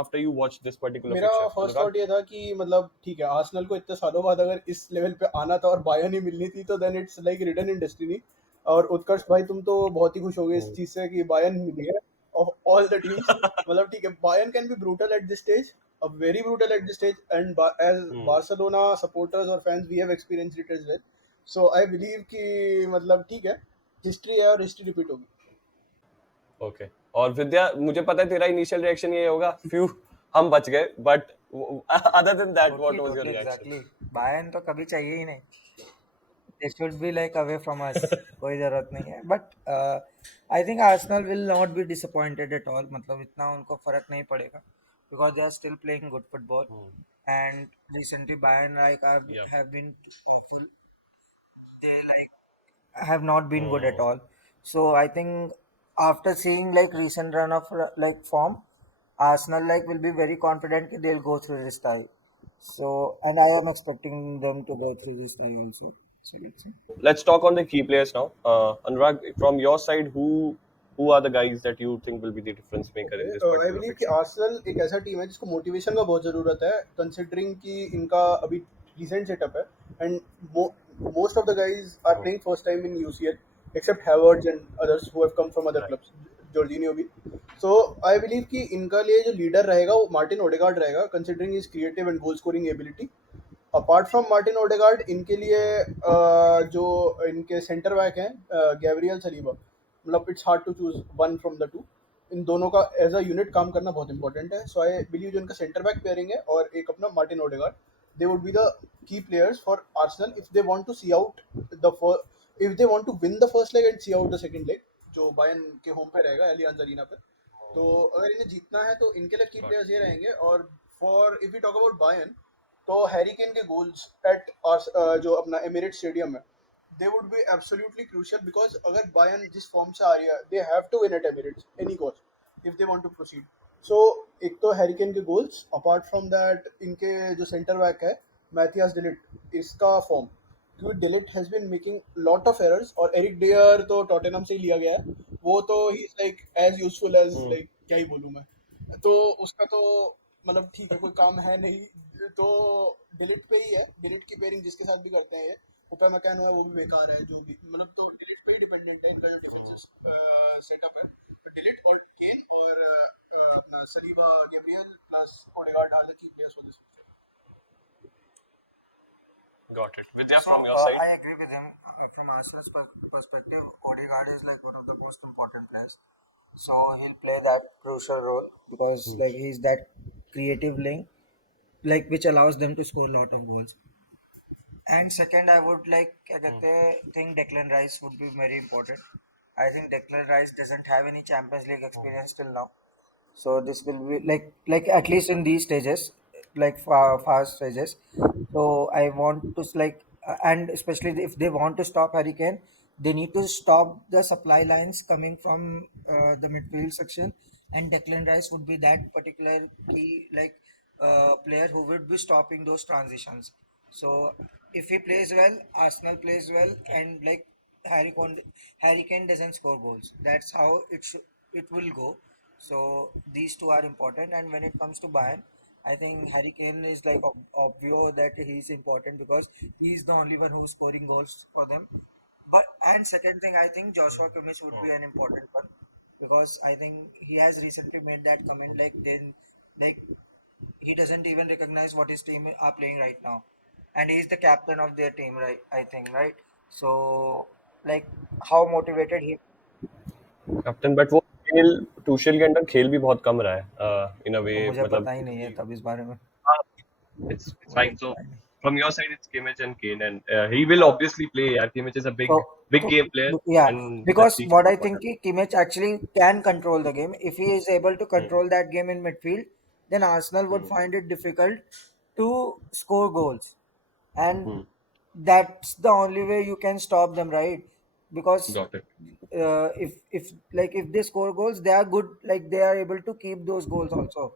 after you watch this particular मेरा fixture, फर्स्ट अनुराग? थॉट ये था कि मतलब ठीक है, आर्सेनल को इतने सालों बाद अगर इस लेवल पे आना था और बायर्न ही मिलनी थी तो then it's like written in destiny. और उत्कर्ष भाई तुम तो बहुत ही खुश हो गए इस चीज से कि बायर्न मिली है ऑफ ऑल द टीम्स। मतलब ठीक है, Bayern can be brutal at this stage, a very brutal at this stage and as Barcelona supporters और fans we have experienced it as well. So I believe कि मतलब ठीक है, हिस्ट्री है और हिस्ट्री रिपीट होगी। ओके, और विद्या मुझे पता है तेरा इनिशियल रिएक्शन ये होगा, फ्यू हम बच गए, but other than that what was your totally reaction? exactly. Bayern तो कभी चाहिए ही नहीं. They should be like away from us. कोई जरूरत नहीं है. But I think Arsenal will not be disappointed at all. मतलब इतना उनको फर्क नहीं पड़ेगा because they are still playing good football. And recently Bayern like Yeah. have been awful. They like have not been good at all. So I think after seeing like recent run of like form, Arsenal like will be very confident that they'll go through this tie. So, and I am expecting them to go through this tie also. So let's see. Let's talk on the key players now. Anurag, from your side, who are the guys that you think will be the difference maker in this I particular believe कि fixture? Arsenal एक ऐसा टीम है जिसको मोटिवेशन का बहुत ज़रूरत है कंसिडरिंग कि इनका अभी रिसेंट सेटअप है and most of the guys are playing first time in UCL except Havertz and others who have come from other Right. Clubs Jorginho भी सो आई बिलीव कि इनका लिए जो लीडर रहेगा वो मार्टिन ओडेगार्ड रहेगा considering his creative and goal scoring ability apart from Martin Odegaard इनके लिए जो इनके सेंटर बैक हैं गैब्रियल सलीबा मतलब it's hard to choose one from the two in दोनों का एज अ यूनिट काम करना बहुत इंपॉर्टेंट है सो आई बिलीव जो इनका सेंटर बैक पेयरिंग है और एक अपना Martin Odegaard they would be the key players for Arsenal if they want to see out the if they want to win the first leg and see out the second leg जो Bayern के home पे रहेगा Allianz arena पे तो अगर इन्हें जीतना है तो इनके लिए की Got प्लेयर्स ये रहेंगे और for if you talk about Bayern तो हैरी केन के गोल्स एट जो अपना एमिरेट स्टेडियम है they would be absolutely crucial because अगर बायर्न जिस फॉर्म से आ रही है they have to win at Emirates any cost if they want to proceed so एक तो हैरी केन के गोल्स अपार्ट फ्रॉम दैट इनके जो सेंटर बैक है मैथियास डिलिट इसका फॉर्म क्योंकि de Ligt has been making lot of errors और Eric Dier तो टॉटेनहम से ही लिया गया है वो तो he is like as useful as Hmm. Like क्या ही बोलूं मैं तो उसका तो मतलब ठीक है कोई काम है नहीं तो डिलीट पे ही है डिलीट की पेयरिंग जिसके साथ भी करते हैं ये ओपा मैकैन है वो भी बेकार है जो भी मतलब तो डिलीट पे ही डिपेंडेंट है इनका जो डिफेंसिव सेटअप है डिलीट और केन और अपना Saliba Gabriel plus Odegaard are the key players for this Got it. Vidya, So from your side. I agree with him. From Arsenal's perspective, Odegaard is like one of the most important players. So he'll play that crucial role because like he's that creative link, like which allows them to score a lot of goals. And second, I would like क्या कहते हैं, think Declan Rice would be very important. I think Declan Rice doesn't have any Champions League experience till now. So this will be like at least in these stages, like fast stages. So I want to and especially if they want to stop Hurricane, they need to stop the supply lines coming from the midfield section, and Declan Rice would be that particular key player who would be stopping those transitions. So if he plays well, Arsenal plays well, and like Harry Kane, Harry Kane doesn't score goals. That's how it will go. So these two are important. And when it comes to Bayern, I think Harry Kane is like obvious that he's important because he's the only one who's scoring goals for them. But and second thing, I think Joshua Kimmich would be an important one because I think he has recently made that comment like he doesn't even recognize what his team are playing right now, and he's the captain of their team, right? I think, right? So like how motivated he captain but वो खेल टूशेल के अंडर खेल भी बहुत कम रहा है इन अ वे मुझे मतलब पता ही नहीं है तब इस बारे में it's मुझे fine. So पता ही नहीं from your side, it's Kimmich and Kane, and he will obviously play. Yeah, Kimmich is a big, so, big so game player, yeah, and let's because see what I what think happens. Kimmich actually can control the game. If he is able to Hmm. control that game in midfield, then Arsenal would Hmm. find it difficult to score goals, and Hmm. that's the only way you can stop them, right? Because Got it. if they score goals, they are good. Like they are able to keep those goals also.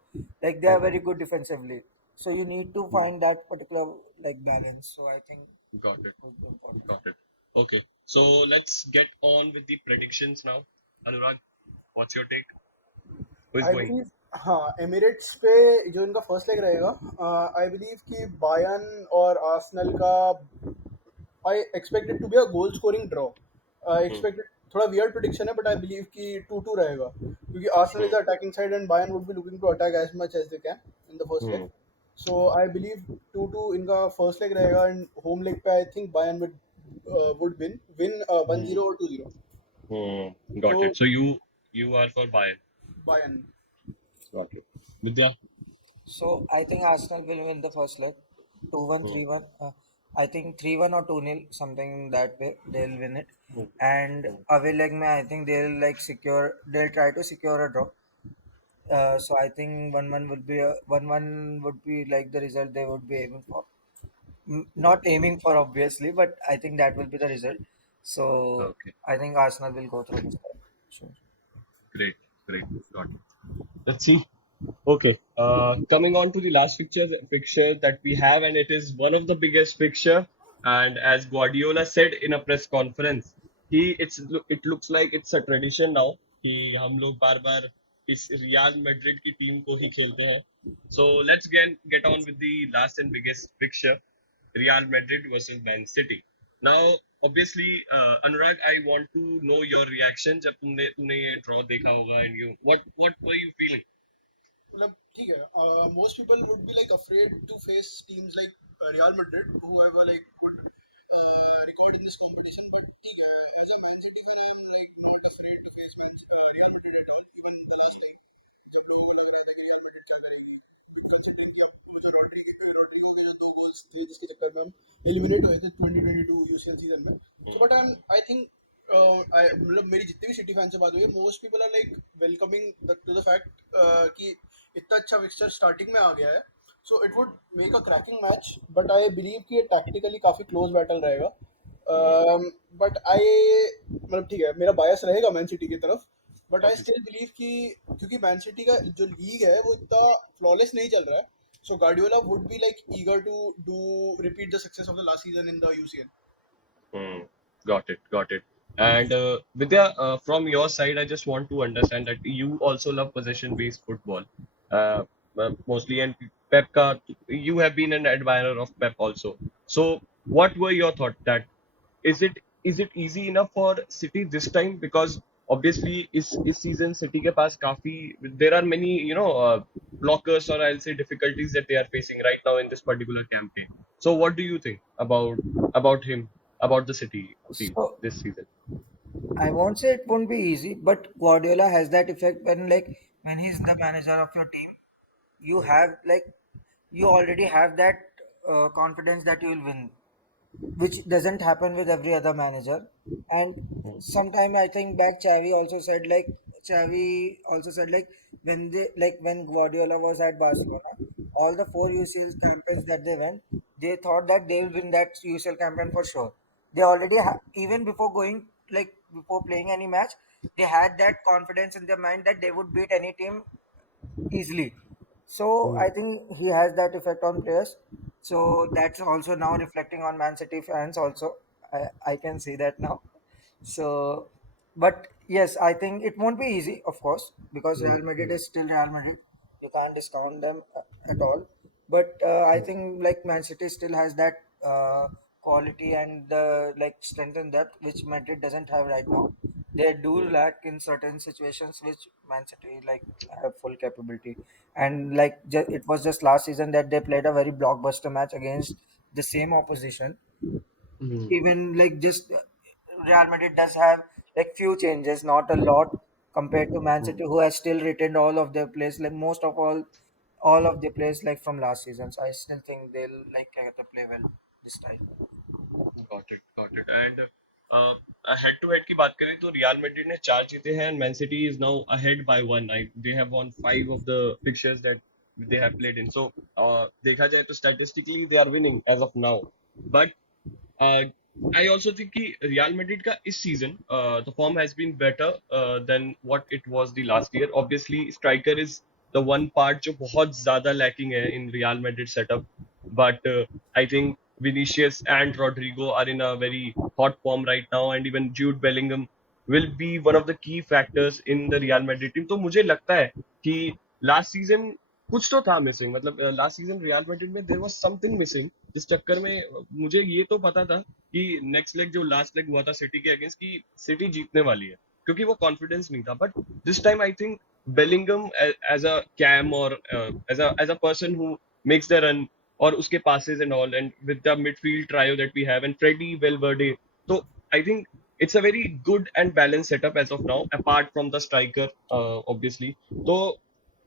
Like they are very good defensively. So you need to Hmm. find that particular like balance. So I think Got it. would be important. Got it. Okay. So let's get on with the predictions now. Anurag, what's your take? Who is I going? Believe हाँ Emirates पे जो इनका first leg रहेगा I believe कि Bayern और Arsenal का I expected to be a goal scoring draw I Hmm. Expected थोड़ा weird prediction है बट आई बिलीव कि 2-2 रहेगा क्योंकि Arsenal is Hmm. Attacking side and Bayern would be looking to attack as much as they can in the first leg Hmm. So I believe 2-2 इनका first leg रहेगा and home leg पे I think Bayern would win 1-0 Hmm. और 2-0 Hmm. तो Got it. So you are for Bayern. Bayern Got it. Vidya. So I think Arsenal will win the first leg, 2-1, Hmm. 3-1. I think 3-1 or 2-0, something that way they'll win it. Hmm. And Hmm. away leg, I think they'll try to secure a draw. So I think 1-1 would be a 1-1 would be like the result they would be aiming for. Not Got it. aiming for obviously, but I think that will be the result. So Okay. I think Arsenal will go through this time. Sure. Great. Great. Got it. Let's see. Okay, coming on to the last fixture that we have, and it is one of the biggest fixture. And as Guardiola said in a press conference, it looks like it's a tradition now कि हम लोग बार बार इस real Madrid की टीम को ही खेलते हैं. So let's get on with the last and biggest fixture, Real Madrid versus Man City. Now, obviously, Anurag, I want to know your reaction जब तुमने तूने ये draw देखा होगा, and what were you feeling? मतलब ठीक है most people would be like afraid to face teams like Real Madrid who have a like good record in this competition but ठीक है as a Man City fan I'm like not afraid to face Real Madrid at all even the last like जब लोगों को लग रहा था कि Real Madrid क्या करेगी but considering कि हम जो रोड्रिगो के जो 2 गोल्स थे जिसके चक्कर में हम एलिमिनेट हुए थे 2022 यूसीएल सीजन में so but I think मतलब मेरी जितनी भी सिटी फैन से बात हुई है most people are like welcoming to the fact कि इतना अच्छा फिक्सचर स्टार्टिंग में आ गया है so it would make a cracking match but I believe कि ये टैक्टिकली काफी क्लोज बैटल रहेगा बट आई मतलब ठीक है मेरा बायस रहेगा मैन सिटी की तरफ बट आई स्टिल बिलीव कि क्योंकि मैन सिटी का जो लीग है वो इतना फ्लॉलेस नहीं चल रहा है so Guardiola would be like eager to do repeat the success of the last season in the UCL. Got it, got it. And Vidya, from your side, I just want to understand that you also love possession-based football, mostly. And Pep, you have been an admirer of Pep also. So, what were your thoughts that is it easy enough for City this time? Because obviously, is season City के पास काफी there are many blockers or I'll say difficulties that they are facing right now in this particular campaign. So, what do you think about him? About the City team So this season. I won't say it won't be easy, but Guardiola has that effect when when he's the manager of your team, you have you already have that confidence that you will win, which doesn't happen with every other manager. And sometime I think back Xavi also said when they when Guardiola was at Barcelona, all the four UCL campaigns that they went, they thought that they will win that UCL campaign for sure. They already even before going before playing any match, they had that confidence in their mind that they would beat any team easily. So I think he has that effect on players. So that's also now reflecting on Man City fans also. I can see that now. So, but yes, I think it won't be easy, of course, because Real Madrid is still Real Madrid. You can't discount them at all. But I think Man City still has that quality and the strength and depth which Madrid doesn't have right now. They do lack in certain situations which Man City have full capability. And it was just last season that they played a very blockbuster match against the same opposition. Mm. Even just Real Madrid does have few changes, not a lot compared to Man City, who has still retained all of their players, most of all of their players from last season. So I still think they'll get to play well this time. Got it. And head-to-head की बात करें तो Real Madrid ने 4 जीते हैं and Man City is now ahead by 1. They have won 5 of the fixtures that they have played in. So देखा जाए तो statistically they are winning as of now. But uh, I also think कि Real Madrid का इस season the form has been better than what it was the last year. Obviously, striker is the one part जो बहुत ज़्यादा lacking है in Real Madrid setup. But I think Vinicius and Rodrigo are in a very hot form right now, and even Jude Bellingham will be one of the key factors in the Real Madrid team. तो मुझे लगता है कि last season कुछ तो था मिसिंग, मतलब last season real Madrid में देयर वाज समथिंग मिसिंग, जिस चक्कर में मुझे ये तो पता था कि नेक्स्ट लेग जो लास्ट लेग हुआ था सिटी के अगेंस्ट की सिटी जीतने वाली है, क्योंकि वो कॉन्फिडेंस नहीं था. But this time I think Bellingham as a CAM और as a person who makes the run और उसके passes and all, and with the midfield trio that we have and Freddie Valverde, so I think it's a very good and balanced setup as of now, apart from the striker, obviously. So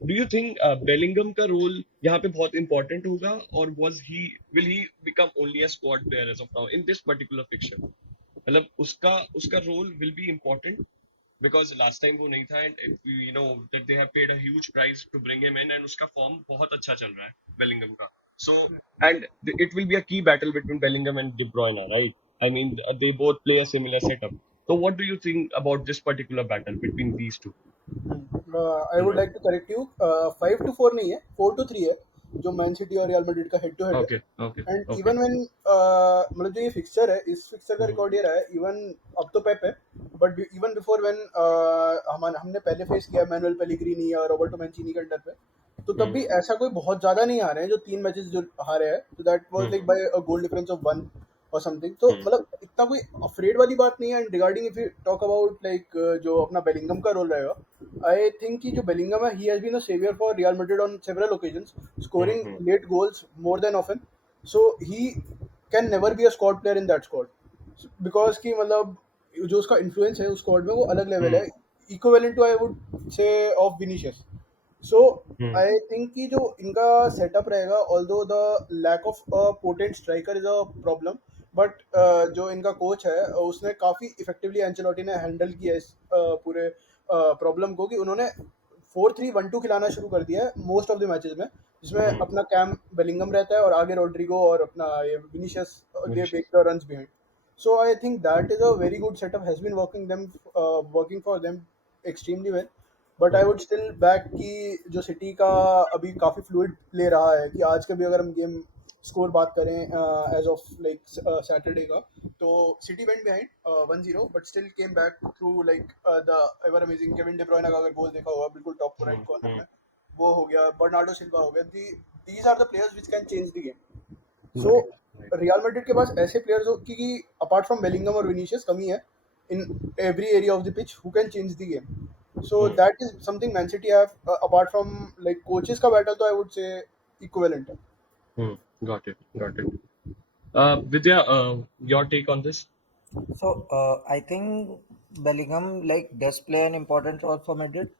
do you think Bellingham का रोल यहाँ पे बहुत important होगा, or will he become only a squad player as of now in this particular fixture? मतलब उसका उसका role will be important because last time वो नहीं था, and you know that they have paid a huge price to bring him in, and उसका form बहुत अच्छा चल रहा है Bellingham का. So and it will be a key battle between Bellingham and De Bruyne, right? I mean they both play a similar setup. So what do you think about this particular battle between these two? I would like to correct you, 5-4 नहीं है, 4-3 है जो Man City और Real Madrid का head to head है. Okay, okay, and okay. Even when मतलब जो ये फिक्सचर है, इस फिक्सचर का हम्म, रिकॉर्ड ये रहा है, इवन अब तो पेप है, बट इवन बिफोर व्हेन हमने पहले फेस किया मैनुअल पेलिग्रिनी और रॉबर्टो मैंचिनी के अंडर पे, तो तब भी ऐसा कोई बहुत ज्यादा नहीं आ रहे हैं जो 3 मैचेस जो हारे हैं, तो that was like by a goal difference of 1 और समथिंग. तो मतलब इतना कोई अफ्रेड वाली बात नहीं है. And regarding if you talk about like जो अपना बेलिंगम का रोल रहेगा, आई थिंक कि जो बेलिंगम है, he has been a saviour for Real Madrid on several occasions, scoring late goals more than often. So he can never be a squad player in that squad, because कि मतलब जो उसका इन्फ्लुएंस है उस स्क्वाड में वो अलग लेवल है, equivalent to I would say of Vinicius. So I think कि जो इनका सेटअप रहेगा, although the lack of a potent striker is a problem, but जो इनका कोच है उसने काफ़ी इफेक्टिवली, एंचेलोटी ने हैंडल किया इस पूरे प्रॉब्लम को, कि उन्होंने 4-3-1-2 खिलाना शुरू कर दिया है मोस्ट ऑफ द मैचेस में, जिसमें अपना कैम बेलिंगम रहता है और आगे रोड्रिगो और अपना ये Vinicius, they make the runs behind. So I think that is a very good setup, has been working for them extremely well. But I would still back कि जो सिटी का अभी काफ़ी फ्लूइड प्ले रहा है, कि आज का भी अगर हम गेम स्कोर बात करें एज ऑफ लाइक सैटरडे का, तो city went behind 1-0, but still came back through like the ever amazing Kevin day ब्रुयने का अगर गोल देखा होगा बिल्कुल टॉप राइट कॉर्नर में, वो हो गया, बर्नार्डो सिल्वा हो गया. These are the players which can change the game. So Real Madrid के पास ऐसे प्लेयर्स हो कि अपार्ट फ्रॉम बेलिंगम और विनीशियस कमी है in every area of the pitch who can change the game. So that is something Man City have, apart from like coaches का battle, तो I would say equivalent है. Got it, got it. Vidya, your take on this? So I think Bellingham like does play an important role for Madrid,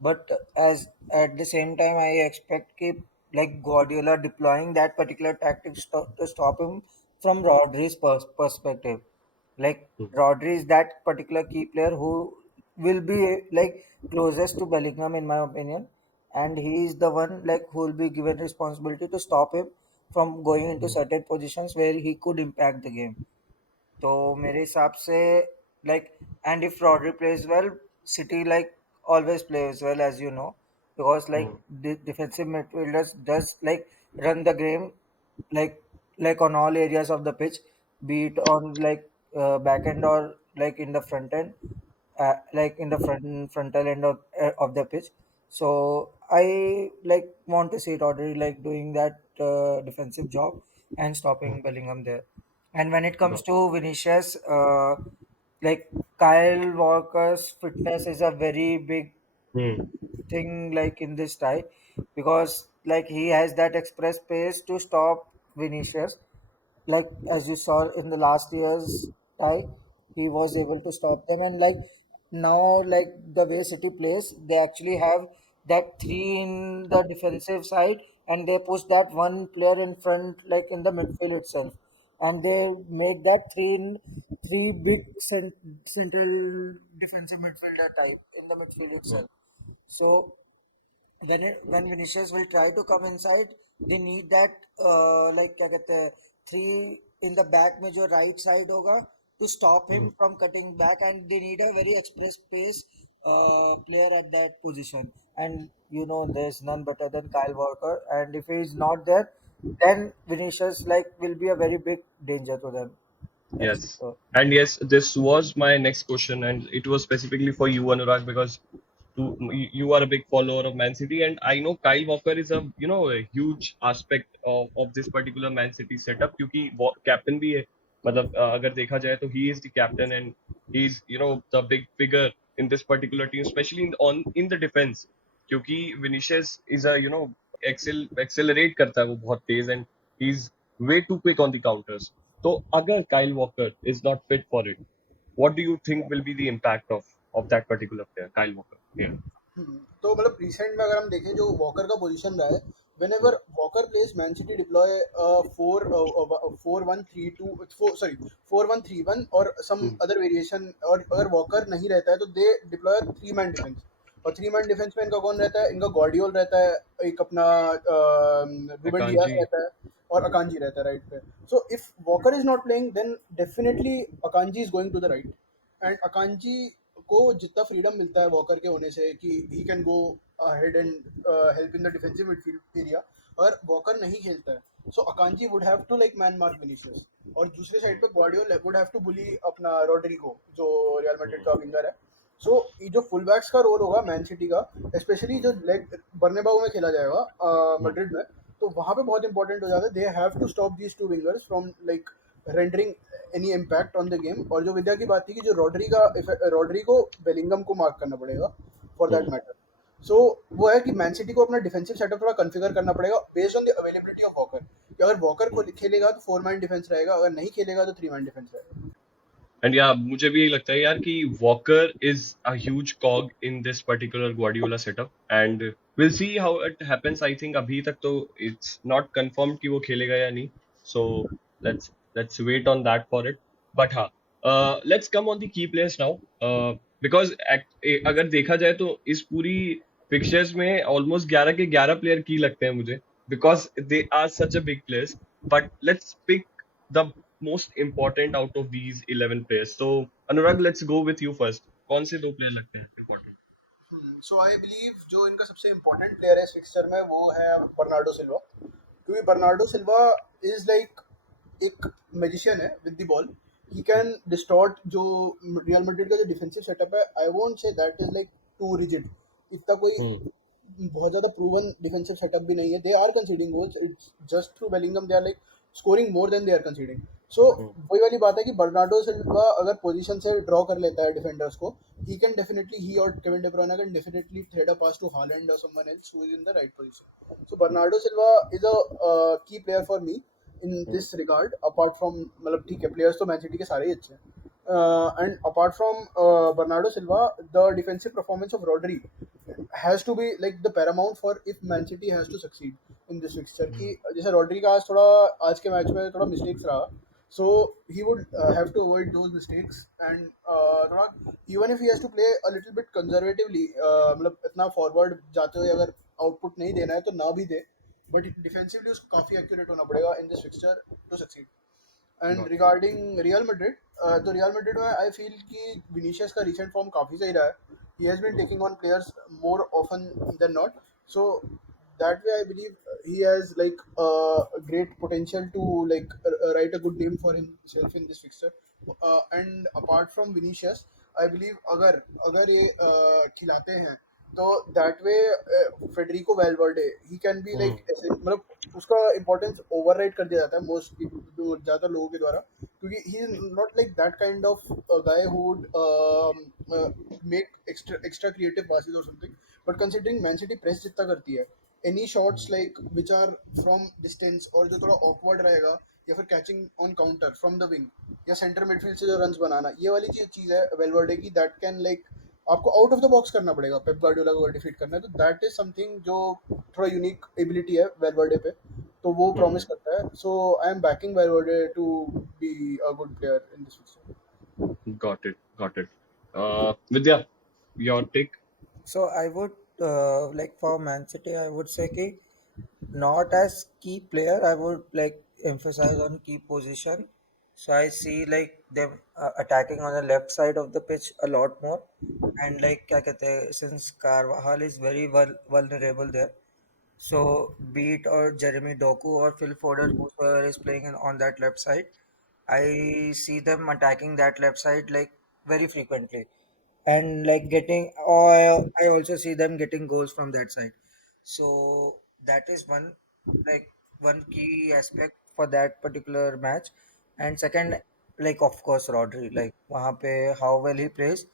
but as at the same time I expect keep like Guardiola deploying that particular tactic to stop him from Rodri's perspective. Like Rodri is that particular key player who will be like closest to Bellingham in my opinion, and he is the one like who will be given responsibility to stop him from going into certain positions where he could impact the game. तो मेरे हिसाब से like and if Rodri plays well, City like always plays well as you know, because like the defensive midfielders does like run the game like on all areas of the pitch, be it on like back end or like in the front end, like in the frontal end of the pitch. So I like want to see Rodri like doing that defensive job and stopping Bellingham there. And when it comes to Vinicius, like Kyle Walker's fitness is a very big thing like in this tie, because like he has that express pace to stop Vinicius. Like as you saw in the last year's tie, he was able to stop them, and like now like the way City plays, they actually have that three in the defensive side, and they push that one player in front like in the midfield itself, and they made that three big central defensive midfielder type in the midfield itself. So when Vinicius will try to come inside, they need that like क्या कहते हैं, three in the back में जो right side होगा to stop him from cutting back, and they need a very express pace player at that position. And you know there's none better than Kyle Walker, and if he is not there, then Vinicius like will be a very big danger to them. That's Yes. for And yes, this was my next question, and it was specifically for you, Anurag, because you are a big follower of Man City, and I know Kyle Walker is a huge aspect of this particular Man City setup, क्योंकि वो कैप्टन भी है. मतलब अगर देखा जाए तो he is the captain and he's the big figure in this particular team, especially in the defense, क्योंकि Vinicius is a accelerate करता है वो बहुत तेज, and he's way too quick on the counters. तो अगर Kyle Walker is not fit for it, what do you think will be the impact of that particular player, Kyle Walker? Yeah. तो मतलब रिसेंट में अगर हम देखें जो वॉकर का पोजीशन रहा है, whenever Walker plays, Man City deploy 4-1-3-2, 4-1-3-1 or some other variation. और अगर वॉकर नहीं रहता है तो दे डिप्लॉय 3-man डिफेंस. और 3-man डिफेंस में इनका कौन रहता है? इनका गॉर्डियोल रहता है, एक अपना रूबेन डियास Akanji. रहता है, और अकांजी रहता है राइट पे. So if Walker is not playing, then definitely Akanji is going to the right. And Akanji को जितना फ्रीडम मिलता है वॉकर के होने से कि he can go ahead and help in the defensive midfield area, अगर वॉकर नहीं खेलता है so Akanji would have to like man mark Vinicius, और दूसरे साइड पे Guardiola would have to bully अपना रोड्रिगो जो रियल मैड्रिड का विंगर है। सो ये जो फुल बैक्स का रोल होगा मैन सिटी का, स्पेशली जो लेग बर्नेबाउ में खेला जाएगा मैड्रिड में, तो वहां पे बहुत इंपॉर्टेंट हो जाता है। They have to stop these two wingers from like rendering any impact on the game. और जो विद्या की बात थी कि जो रोड्रिगो बेलिंगम को मार्क करना पड़ेगा फॉर दैट मैटर, सो वो है कि मैन सिटी को अपना डिफेंसिव सेटअप थोड़ा कॉन्फ़िगर करना पड़ेगा based on the availability of walker, कि अगर वॉकर को खेलेगा तो 4 मैन डिफेंस रहेगा, अगर नहीं खेलेगा तो 3 मैन डिफेंस रहेगा। एंड या मुझे भी यही लगता है यार कि वॉकर इज अ ह्यूज कॉग in this particular Guardiola setup and will see how it happens. I think अभी तक तो इट्स नॉट कंफर्म कि वो खेलेगा या नहीं, so let's wait on that for it. But हाँ, let's come on the key players now, because अगर देखा जाए तो इस पूरी फिक्चर्स में ऑलमोस्ट 11 के 11 प्लेयर की लगते हैं मुझे, because they are such a big players. But let's pick the most important out of these 11 players. So, Anurag, let's go with you first. कौन से दो प्लेयर लगते हैं important? सो आई बिलीव जो इनका सबसे इम्पोर्टेंट प्लेयर है इस फिक्सचर में वो है बर्नार्डो सिल्वा, क्योंकि बर्नार्डो सिल्वा इज लाइक एक मैजिशियन है with the ball. He can distort जो रियल मैड्रिड का जो डिफेंसिव सेटअप है, I won't say that is like too rigid, इतना कोई बहुत ज्यादा प्रूवन डिफेंसिव सेटअप भी नहीं है। They are conceding goals, it's just through Bellingham they are like scoring more than they are conceding. So वही वाली बात है कि बर्नार्डो सिल्वा अगर पोजीशन से ड्रॉ कर लेता है डिफेंडर्स को, he can definitely, he or Kevin De Bruyne can definitely thread a pass to Haaland or someone else who is in the right position. So Bernardo Silva is a key player for me in this regard. Apart from मतलब ठीक है players तो man city के सारे ही अच्छे हैं, and apart from Bernardo Silva, the defensive performance of Rodri has to be like the paramount for if Man City has to succeed in this fixture। कि जैसे Rodri का आज के मैच में थोड़ा mistakes रहा, so he would have to avoid those mistakes and थोड़ा even if he has to play a little bit conservatively, मतलब इतना फॉरवर्ड जाते हुए अगर आउटपुट नहीं देना है तो ना भी दे, बट डिफेंसिवली उसको काफी एक्यूरेट होना पड़ेगा in this fixture to succeed. And regarding Real Madrid, तो रियल मैड्रिड में आई फील कि विनीशियस का रिसेंट फॉर्म काफी सही रहा है। He has been taking on players more often than not, so that way I believe he has like great potential to like write a good name for himself in this fixture। And apart from Vinicius, I believe अगर ये खिलाते हैं तो that way Federico Valverde he can be like मतलब उसका importance override कर दिया जाता है most ज़्यादा लोगों के द्वारा, क्योंकि he is not like that kind of guy who would make extra creative passes or something, but considering Man City press जितना करती है, any shots like which are from distance और जो थोड़ा awkward रहेगा, या फिर catching on counter from the wing या center midfield से जो runs बनाना, ये वाली चीज़ है वेलवर्डे की, that can like आपको आउट ऑफ द बॉक्स करना पड़ेगा पेप गार्डियोला को डिफीट करना है, तो दैट इज समथिंग जो थोड़ा यूनिक एबिलिटी है वेलवर्डे पे, तो वो प्रॉमिस करता है। So I am backing Valverde to be a good player in this fixture. Got it. Vidya, your take? So I would like for Man City, I would say कि not as key player, I would like emphasize on key position. So I see like them attacking on the left side of the pitch a lot more, and like क्या कहते हैं, since Carvajal is very vulnerable there, so be it or Jeremy Doku or Phil Foden, whoever is playing on that left side, I see them attacking that left side like very frequently, and like getting, or I also see them getting goals from that side. So that is one, like one key aspect for that particular match. And second, like of course Rodri, like वहाँ पे how well he plays,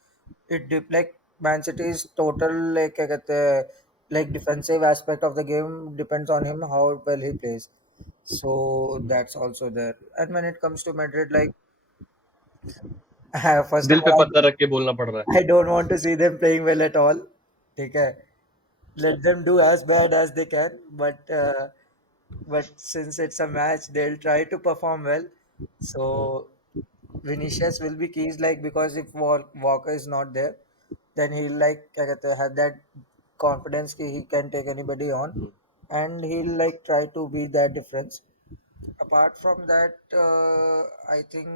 like Man City's total like क्या कहते हैं, like defensive aspect of the game depends on him how well he plays. So that's also there. And when it comes to Madrid, like first of दिल पे all, पत्थर रख के बोलना पड़ रहा I don't want to see them playing well at all. ठीक है, let them do as bad as they can, but since it's a match, they'll try to perform well. So Vinicius will be keys, like because if Walker is not there, then he'll like क्या कहते हैं, have that confidence कि he can take anybody on, and he'll like try to be that difference. Apart from that, I think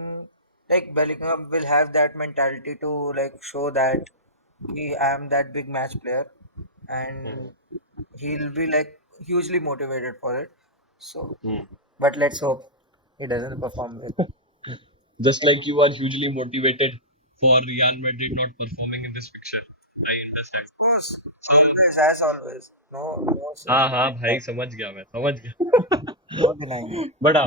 like Bellingham will have that mentality to like show that I am that big match player, and he'll be like hugely motivated for it. So, Hmm. but let's hope he doesn't perform well. Just like you are hugely motivated for Real Madrid not performing in this fixture. I understand. Of course, So, always as always. No, हाँ हाँ भाई समझ गया मैं समझ गया. no denying it. But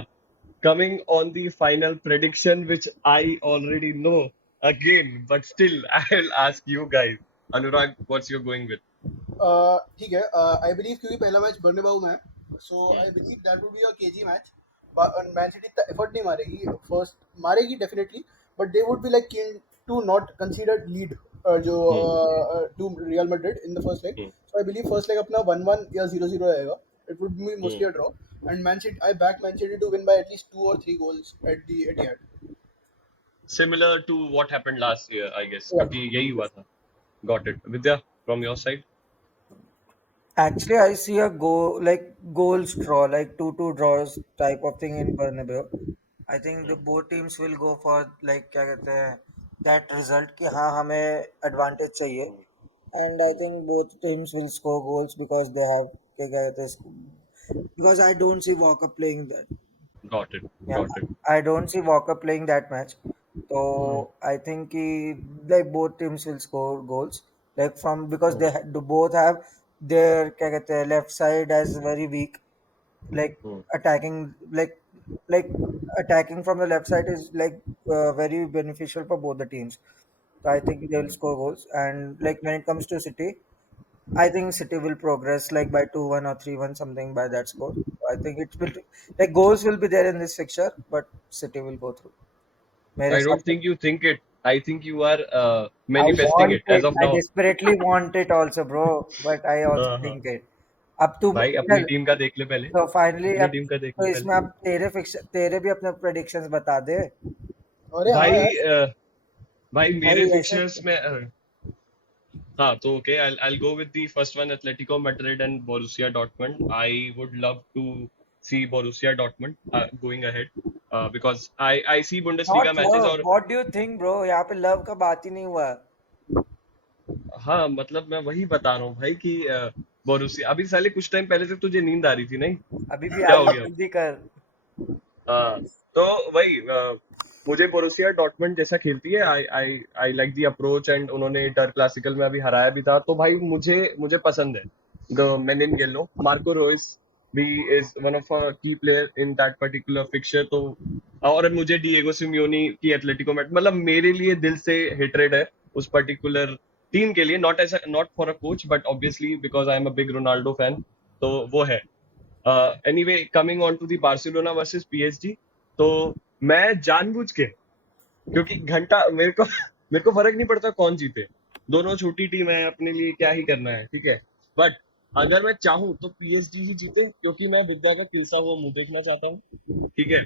coming on the final prediction, which I already know again, but still I'll ask you guys. Anurag, what's your going with? ठीक है. आई बिलीव क्योंकि पहला मैच बर्नबाउ में है, so I believe that would be a cagey match. Man City इतना effort नहीं मारेगी, first मारेगी definitely, but they would be like keen to not consider lead जो Hmm. To Real Madrid in the first leg. Hmm. So I believe first leg अपना 1-1 या 0-0 रहेगा. It would be Hmm. Mostly a draw, and Man City I back Man City to win by at least 2 or 3 goals at the Etihad. Similar to what happened last year, I guess. Yeah. क्योंकि यही हुआ था. Got it. Vidya, from your side? Actually, I see a goals draw, like 2-2 draws type of thing in Bernabeu. I think the both teams will go for like क्या कहते हैं that result कि हाँ हमें advantage चाहिए, and I think both teams will score goals because they have क्या कहते हैं, because I don't see Walker playing that. Got it. Yeah, Got it. I don't see Walker playing that match. So I think like both teams will score goals. Like from because they both have their क्या कहते हैं, left side as very weak. Like Hmm. attacking like attacking from the left side is like very beneficial for both the teams. So I think they'll score goals. And like when it comes to City, I think City will progress like by 2-1 or 3-1 something by that score. I think it will like goals will be there in this fixture, but City will go through. मेरे I हिसाब don't से think you think it. I think you are I manifesting want it as it. of I now. desperately want it also, bro. But I also हाँ. think it. अब तू भाई अपनी चल. टीम का देख ले पहले. तो फाइनली अपनी अब टीम का देख तो ले इसमें पहले. अब तेरे भी अपने प्रेडिक्शंस बता दे. अरे हाँ भाई यार. भाई भाई मेरे ऐसे फिक्चर्स में हाँ तो okay, I'll go with the first one, Atletico Madrid and Borussia Dortmund. I would love to see Borussia Dortmund going ahead because I see Bundesliga not matches love. और what do you think bro? यहाँ पे लव का बात ही नहीं हुआ. हाँ मतलब मैं वही बता रहा हूँ भाई कि बोरुसिया अभी साले कुछ टाइम पहले तक तुझे नींद आ रही थी नहीं अभी भी क्या आई हो है, गया जल्दी कर. हाँ तो वही मुझे बोरुसिया डॉर्टमंड जैसा खेलती है I I I like the approach and उन्होंने इंटर क्लासिकल में अभी हराया भी था तो भाई मुझे मुझे पसंद है the man in yellow Marco Reus भी is one of a key player in that particular fixture तो और मुझे डिएगो सिमियोनी की एथलेटिको में मतलब मेरे लिए दिल से हेट्रेड है उस पर्टिकुलर टीम के लिए not for a coach but obviously because I am a big Ronaldo fan तो वो है anyway coming on to the Barcelona versus PSG तो मैं जानबूझ के क्योंकि घंटा मेरे को फर्क नहीं पड़ता कौन जीते दोनों छोटी टीम है अपने लिए क्या ही करना है ठीक है बट अगर मैं चाहूँ तो पीएसजी ही जीते क्योंकि मैं विद्या का खिलसा हुआ मुंह देखना चाहता हूँ ठीक है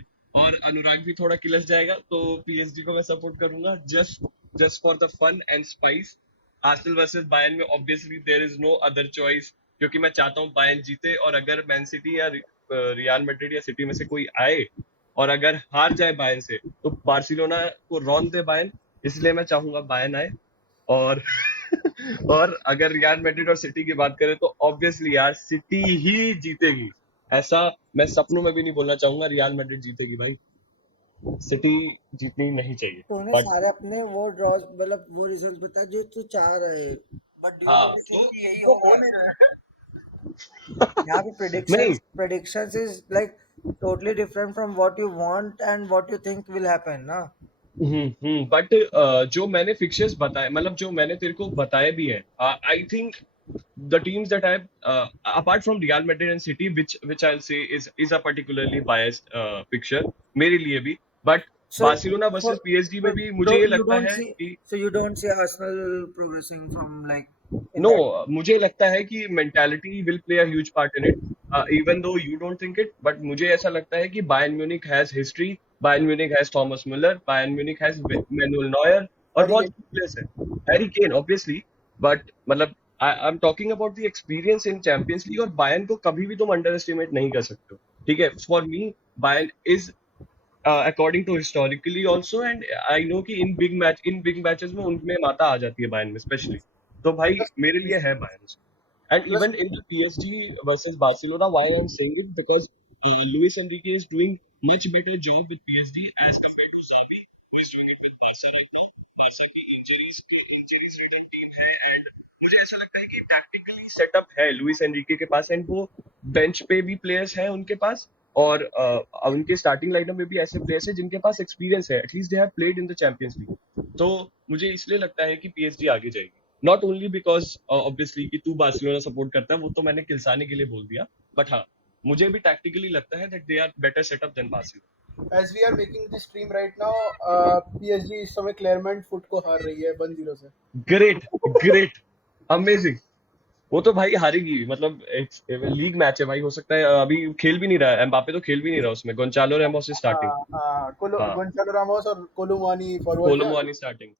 और अनुराग भी थोड़ा किलस जाएगा तो पीएसजी को मैं सपोर्ट करूंगा just just for the fun and spice Arsenal versus Bayern में obviously there is no other choice क्योंकि मैं चाहता हूँ बायर्न जीते और अगर मैन सिटी या रियल मैड्रिड या सिटी में से कोई आए और अगर हार जाए बायर्न से तो बार्सिलोना को रौंद दे बायर्न इसलिए मैं चाहूंगा बायर्न आए और और अगर रियल मैड्रिड और सिटी की बात करें तो ऑब्वियसली यार सिटी ही जीतेगी ऐसा मैं सपनों में भी नहीं बोलना चाहूंगा रियल मैड्रिड जीतेगी भाई सिटी जीतनी नहीं चाहिए तूने बट सारे अपने वो ड्रॉज मतलब वो रिजल्ट बता जो तू चाह रहे. बट डू यू हाँ रियली वो थिंक यही वो होगा? बोल नहीं रहे. यहाँ पे नहीं predictions is like totally different from what you want and what you think will happen ना. बट जो मैंने फिक्चर्स बताए मतलब जो मैंने तेरे को बताए भी हैं I think the teams that apart from Real Madrid and City which I'll say is a particularly biased picture मेरे लिए भी but So Barcelona versus PSG में भी मुझे ये लगता है कि you don't see Arsenal progressing from like in no that. मुझे लगता है कि mentality will play a huge part in it even though you don't think it but मुझे ऐसा लगता है कि Bayern Munich has history Bayern Munich has Thomas Müller Bayern Munich has Manuel Neuer और Harry बहुत Kane. प्लेयर्स है Harry Kane obviously but मतलब I'm talking about the experience in Champions League और बायर्न को कभी भी तुम अंडर एस्टिमेट नहीं कर सकते हो ठीक है for me Bayern is according to historically also, and I know कि इन बिग मैचेस में उनमें माता आ जाती है बायर्न में स्पेशली। तो भाई मेरे लिए है Bayern. And plus even in the PSG versus Barcelona, why I'm saying it, because Luis Enrique is doing much better job with PSG as compared to Xavi, who is doing it with Barca right now. Barca की injuries ridden team है, and मुझे ऐसा लगता है कि tactically setup है Luis Enrique के पास, एंड वो बेंच पे भी प्लेयर्स हैं उनके पास, और उनके स्टार्टिंग लाइनअप में भी ऐसे प्लेयर्स हैं जिनके पास एक्सपीरियंस है, at least they have played in the champions league. तो मुझे इसलिए लगता है कि पीएसजी आगे जाएगी, नॉट ओनली बिकॉज ऑब्वियसली कि तू बार्सिलोना सपोर्ट करता है, वो तो मैंने किलसाने के लिए बोल दिया, बट हाँ मुझे भी टैक्टिकली लगता है that they are better setup than Barcelona. as we are making this stream right now, PSG इस समय क्लेरमेंट फुट को हार रही है 1-0 से। Great great amazing. वो तो भाई हारेगी, मतलब लीग मैच है भाई, हो सकता है अभी खेल भी नहीं रहा है, एम्बापे तो खेल भी नहीं रहा उसमें, गोंचालो रेमोस इज स्टार्टिंग, गोंचालो रामोस और कोलुमुआनी फॉरवर्ड है। कोलोमुआनी starting.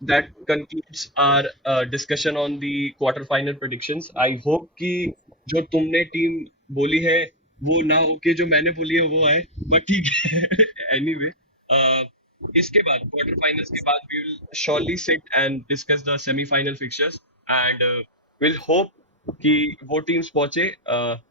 That concludes our discussion on the quarter final predictions. I hope कि जो तुमने टीम बोली है वो ना हो के जो मैंने बोली है वो है, बट ठीक है। anyway, इसके बाद क्वार्टर फाइनल्स के बाद we will surely sit and discuss the semi final fixtures, and we'll hope कि वो टीम्स पहुंचे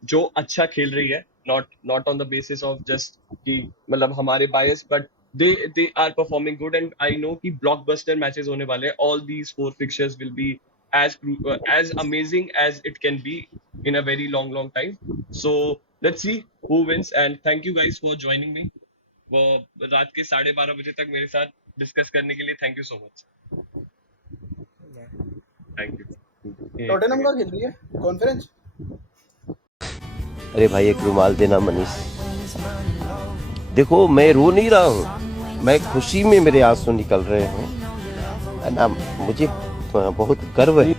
जो अच्छा खेल रही है, not on the basis of just कि मतलब हमारे bias, but they are performing good, and I know कि blockbuster matches होने वाले हैं। All these 4 fixtures will be as amazing as it can be in a very long time. So let's see who wins, and thank you guys for joining me वो रात के 12:30 बजे तक मेरे साथ डिस्कस करने के लिए। Thank you so much, thank you. Tottenham का खेल रही है कॉन्फ्रेंस। अरे भाई एक रुमाल देना मनीष। देखो मैं रो नहीं रहा हूँ, मैं खुशी में मेरे आंसू निकल रहे हैं, है ना। मुझे बहुत गर्व है।